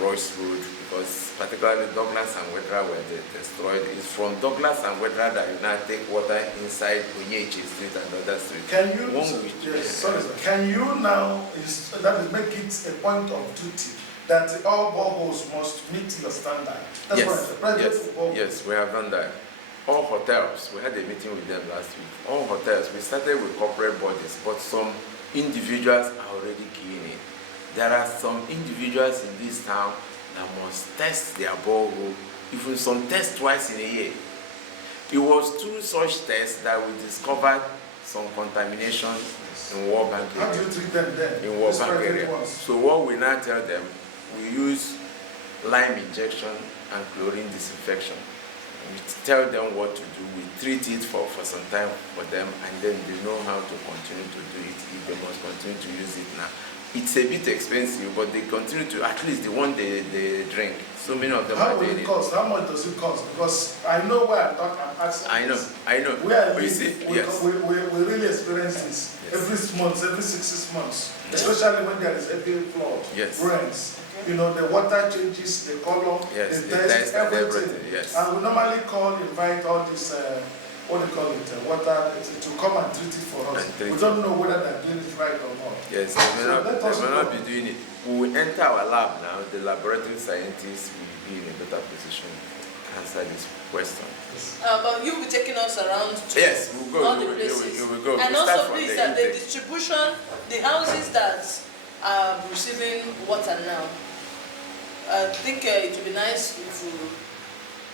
Royce Road, because particularly Douglas and Wedra were destroyed. It's from Douglas and Wedra that you now take water inside Onyechi Street and other streets. Can you now make it a point of duty that all boreholes must meet your standard? Yes, we have done that. All hotels, we had a meeting with them last week. All hotels, we started with corporate bodies, but some individuals are already keying in. There are some individuals in this town that must test their borehole, even some test twice in a year. It was through such tests that we discovered some contamination in World Bank area. How do you treat them then? In World Bank area. So what we now tell them, we use lime injection and chlorine disinfection. We tell them what to do. We treat it for some time for them, and then they know how to continue to do it if they must continue to use it now. It's a bit expensive, but they continue to, at least the one they drink. So many of them How are will it cost? How much does it cost? Because I know where I'm asking. I know. Where we really experience this every month, every 6 months, especially when there is heavy flood, rains. The water changes, the color, the taste, everything. And we normally invite all this, water to come and treat it for us. We don't know whether they're doing it right or not. Yes, they may not be doing it. We will enter our lab now. The laboratory scientists will be in a better position to answer this question. But you'll be taking us around to we'll go. all the places. You will go. And we'll also please, that the distribution, the houses that are receiving water now, I think it would be nice if we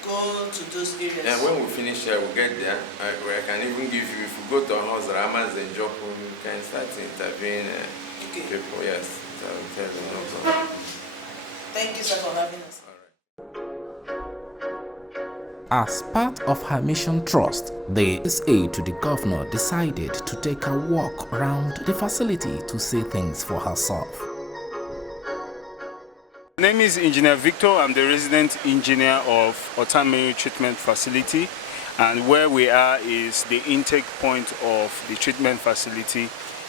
go to those areas. And when we finish here, we'll get there. I can even give you, if we go to our house, Ramas and Joko, we can start interviewing people. Yes, I will tell them no problem. Thank you, sir, for having us. As part of her mission trust, the SA to the governor decided to take a walk around the facility to see things for herself. My name is Engineer Victor. I'm the resident engineer of Uzodimma Treatment Facility, and where we are is the intake point of the treatment facility.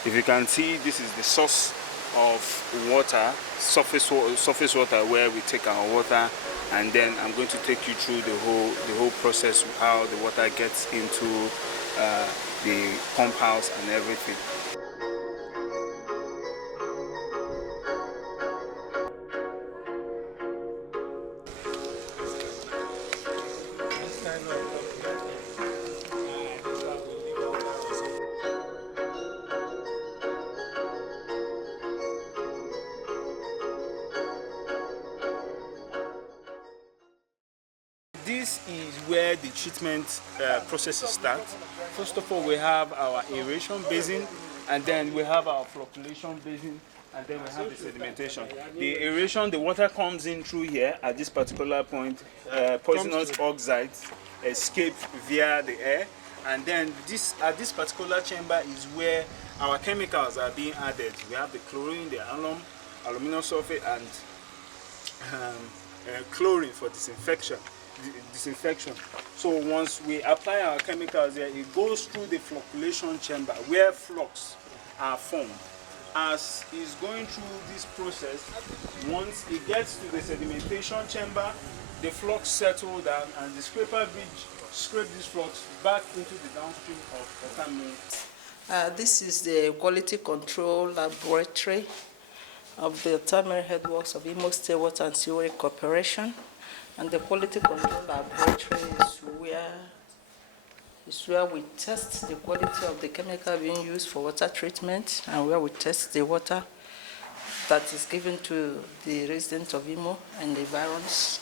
If you can see, this is the source of water, surface water, where we take our water, and then I'm going to take you through the whole process, how the water gets into the pump house and everything. This is where the treatment process starts. First of all, we have our aeration basin, and then we have our flocculation basin, and then we have the sedimentation. The aeration, the water comes in through here at this particular point. Poisonous oxides escape via the air, and then at this particular chamber is where our chemicals are being added. We have the chlorine, the aluminum sulfate, and chlorine for disinfection. So once we apply our chemicals here, it goes through the flocculation chamber where flocks are formed. As it's going through this process, once it gets to the sedimentation chamber, the flocks settle down and the scraper bridge scrape these flocks back into the downstream of contaminants. This is the quality control laboratory of the Uzodimma headworks of Imo State Water and Sewerage Corporation. And the quality control laboratory is where we test the quality of the chemical being used for water treatment, and where we test the water that is given to the residents of Imo and the environs.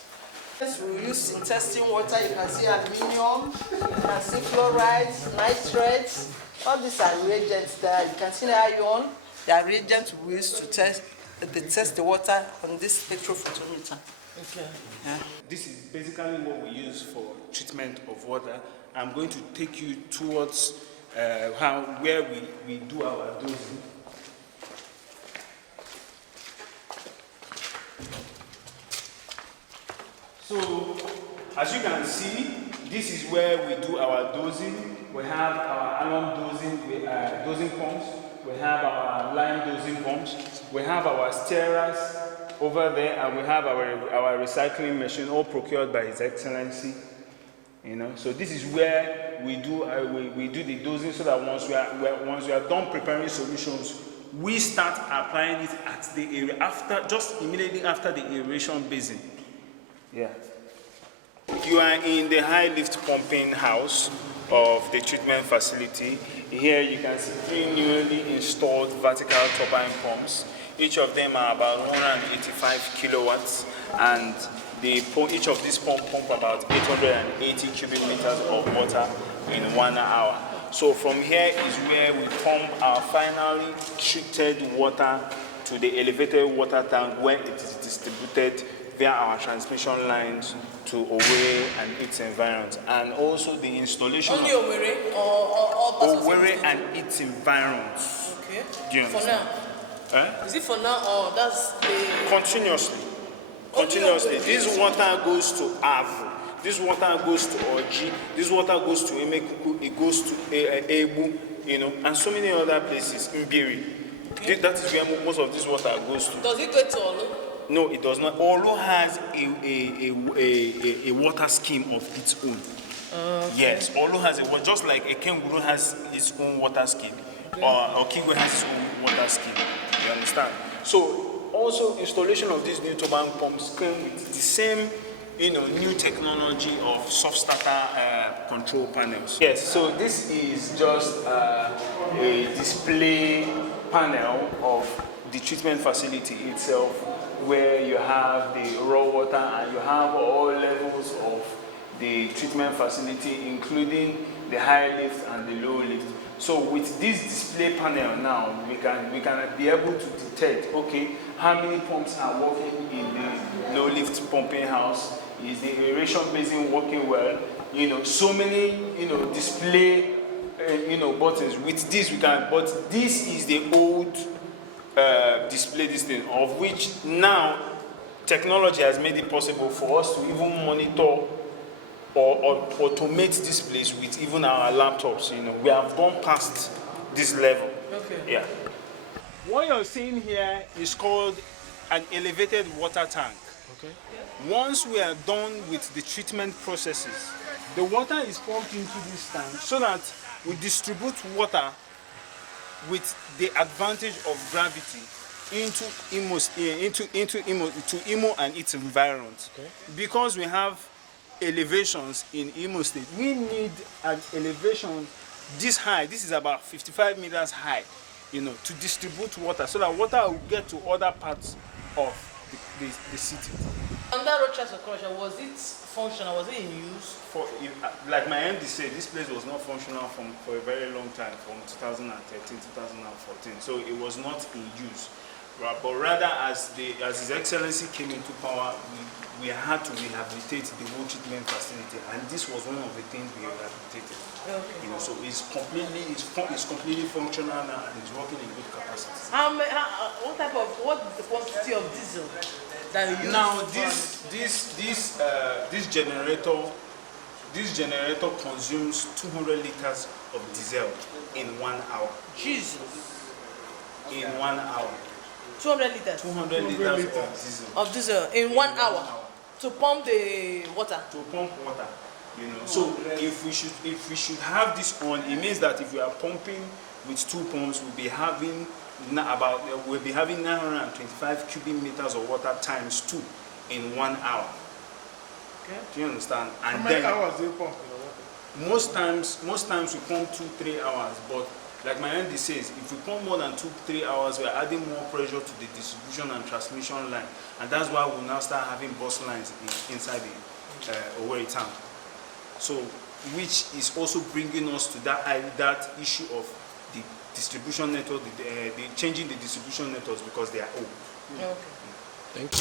We use in testing water. You can see aluminium, you can see fluorides, nitrates. All these are reagents there. You can see the iron. They are reagents we use to test the water on this spectrophotometer. Okay. Yeah. This is basically what we use for treatment of water. I'm going to take you towards where we do our dosing. So, as you can see, this is where we do our dosing. We have our alum dosing pumps. We have our lime dosing pumps. We have our stirrers over there, and we have our recycling machine, all procured by His Excellency. So this is where we do the dosing, so that once we are done preparing solutions, we start applying it at the area just immediately after the aeration basin. Yeah. You are in the high lift pumping house of the treatment facility. Here you can see 3 newly installed vertical turbine pumps. Each of them are about 185 kilowatts, and each of these pump about 880 cubic meters of water in 1 hour. So from here is where we pump our finally treated water to the elevated water tank, where it is distributed via our transmission lines to Owerri and its environs, and also the installation Only Owerri or Owerri and its environs. Okay. Do you understand? For now. Is it for now or that's the... Continuously. This water goes to Avu. This water goes to Oji. This water goes to Emekuku. It goes to Ebu, and so many other places. Mbiri. Okay. That is where most of this water goes to. Does it go to Olu? No, it does not. Olu has a water scheme of its own. Okay. Yes, Olu has just like a Kenguru has its own water scheme, okay, or Okigwe has its own water scheme. You understand? So also installation of these new turbine pumps came with the same new technology of soft starter control panels. Yes, so this is just a display panel of the treatment facility itself, where you have the raw and you have all levels of the treatment facility, including the high lift and the low lift. So with this display panel now, we can be able to detect, okay, how many pumps are working in the low lift pumping house, is the aeration basin working well, so many, display, buttons. With this we can, but this is the old display this thing, of which now technology has made it possible for us to even monitor or automate displays with even our laptops. We have gone past this level. Okay. Yeah. What you're seeing here is called an elevated water tank. Okay. Once we are done with the treatment processes, the water is pumped into this tank so that we distribute water with the advantage of gravity into Imo and its environs. Okay. Because we have elevations in Imo State, we need an elevation this high. This is about 55 meters high, to distribute water so that water will get to other parts of the city. Under road traffic correction, was it functional? Was it in use? Like my MD said, this place was not functional for a very long time, from 2013, 2014. So it was not in use. But rather, as His Excellency came into power, we had to rehabilitate the whole treatment facility, and this was one of the things we rehabilitated. Okay. So it's completely functional now and it's working in good capacity. What is the quantity of diesel that you use? Now this generator consumes 200 liters of diesel in 1 hour. Jesus. In 1 hour. 200 liters. 200 liters of diesel. Of diesel in 1 hour. To pump the water. To pump water. So if we should have this on, it means that if we are pumping with 2 pumps, we'll be having 925 cubic meters of water times 2 in 1 hour. Okay. Do you understand? And how many hours do you pump? Most times we pump 2-3 hours, but like my MD says, if we pump more than 2-3 hours, we are adding more pressure to the distribution and transmission line, and that's why we'll now start having bus lines inside the Owerri town. So, which is also bringing us to that issue of the distribution network, the changing the distribution networks because they are old. Okay. Thank you.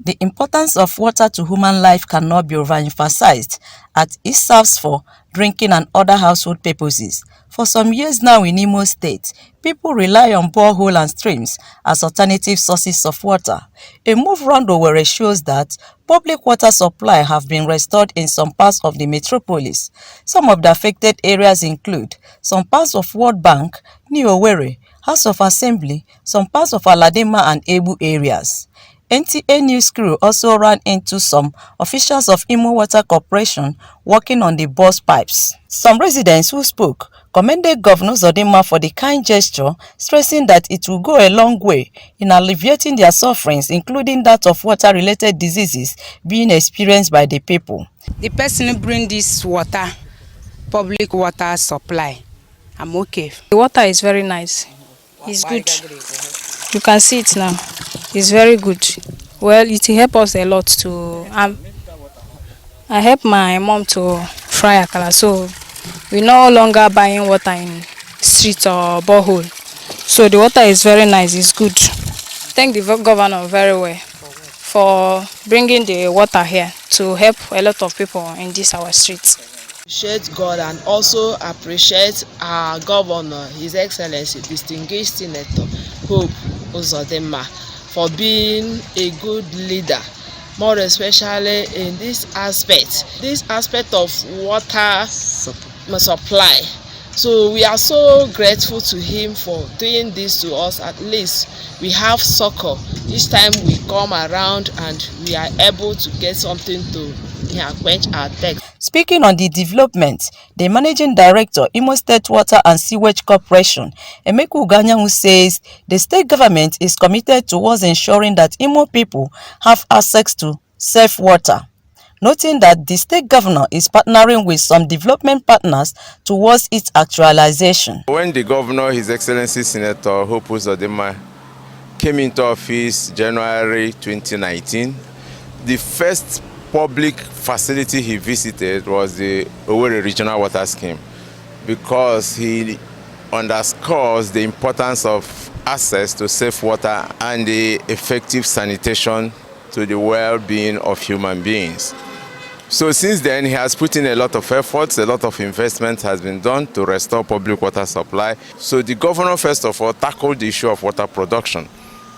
The importance of water to human life cannot be overemphasized, as it serves for drinking and other household purposes. For some years now in Imo State, people rely on borehole and streams as alternative sources of water. A move round Owerri shows that public water supply have been restored in some parts of the metropolis. Some of the affected areas include some parts of World Bank, New Owerri, House of Assembly, some parts of Uzodimma and Ebu areas. NTA News crew also ran into some officials of Imo Water Corporation working on the burst pipes. Some residents who spoke commended Governor Uzodimma for the kind gesture, stressing that it will go a long way in alleviating their sufferings, including that of water-related diseases being experienced by the people. The person who bring this water, public water supply, I'm okay. The water is very nice. It's good. You can see it now. It's very good. Well, it helps us a lot to. I help my mom to fry akara, so we no longer buying water in street or borehole. So the water is very nice. It's good. Thank the governor very well for bringing the water here to help a lot of people in this our streets. Appreciate God and also appreciate our governor, His Excellency, distinguished Senator Hope Uzodimma, for being a good leader, more especially in this aspect of water supply. So we are so grateful to him for doing this to us. At least we have succor each time we come around and we are able to get something to quench our thirst. Speaking on the development, the Managing Director, Imo State Water and Sewage Corporation, Emeka Uganyanwu, says the state government is committed towards ensuring that Imo people have access to safe water, noting that the state governor is partnering with some development partners towards its actualization. When the governor, His Excellency Senator Hope Uzodimma, came into office January 2019, the first public facility he visited was the Owerri Regional Water Scheme, because he underscores the importance of access to safe water and the effective sanitation to the well-being of human beings. So since then, he has put in a lot of efforts, a lot of investment has been done to restore public water supply. So the governor, first of all, tackled the issue of water production.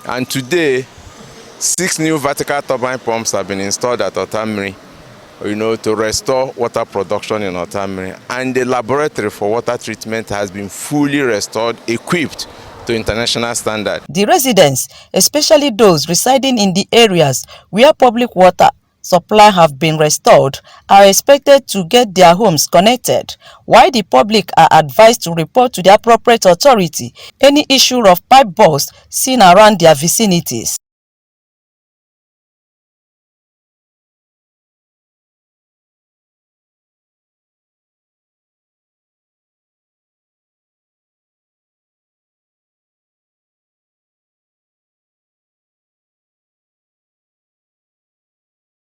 And today, 6 new vertical turbine pumps have been installed at Otamiri, to restore water production in Otamiri. And the laboratory for water treatment has been fully restored, equipped to international standard. The residents, especially those residing in the areas where public water supply have been restored, are expected to get their homes connected, while the public are advised to report to the appropriate authority any issue of pipe burst seen around their vicinities.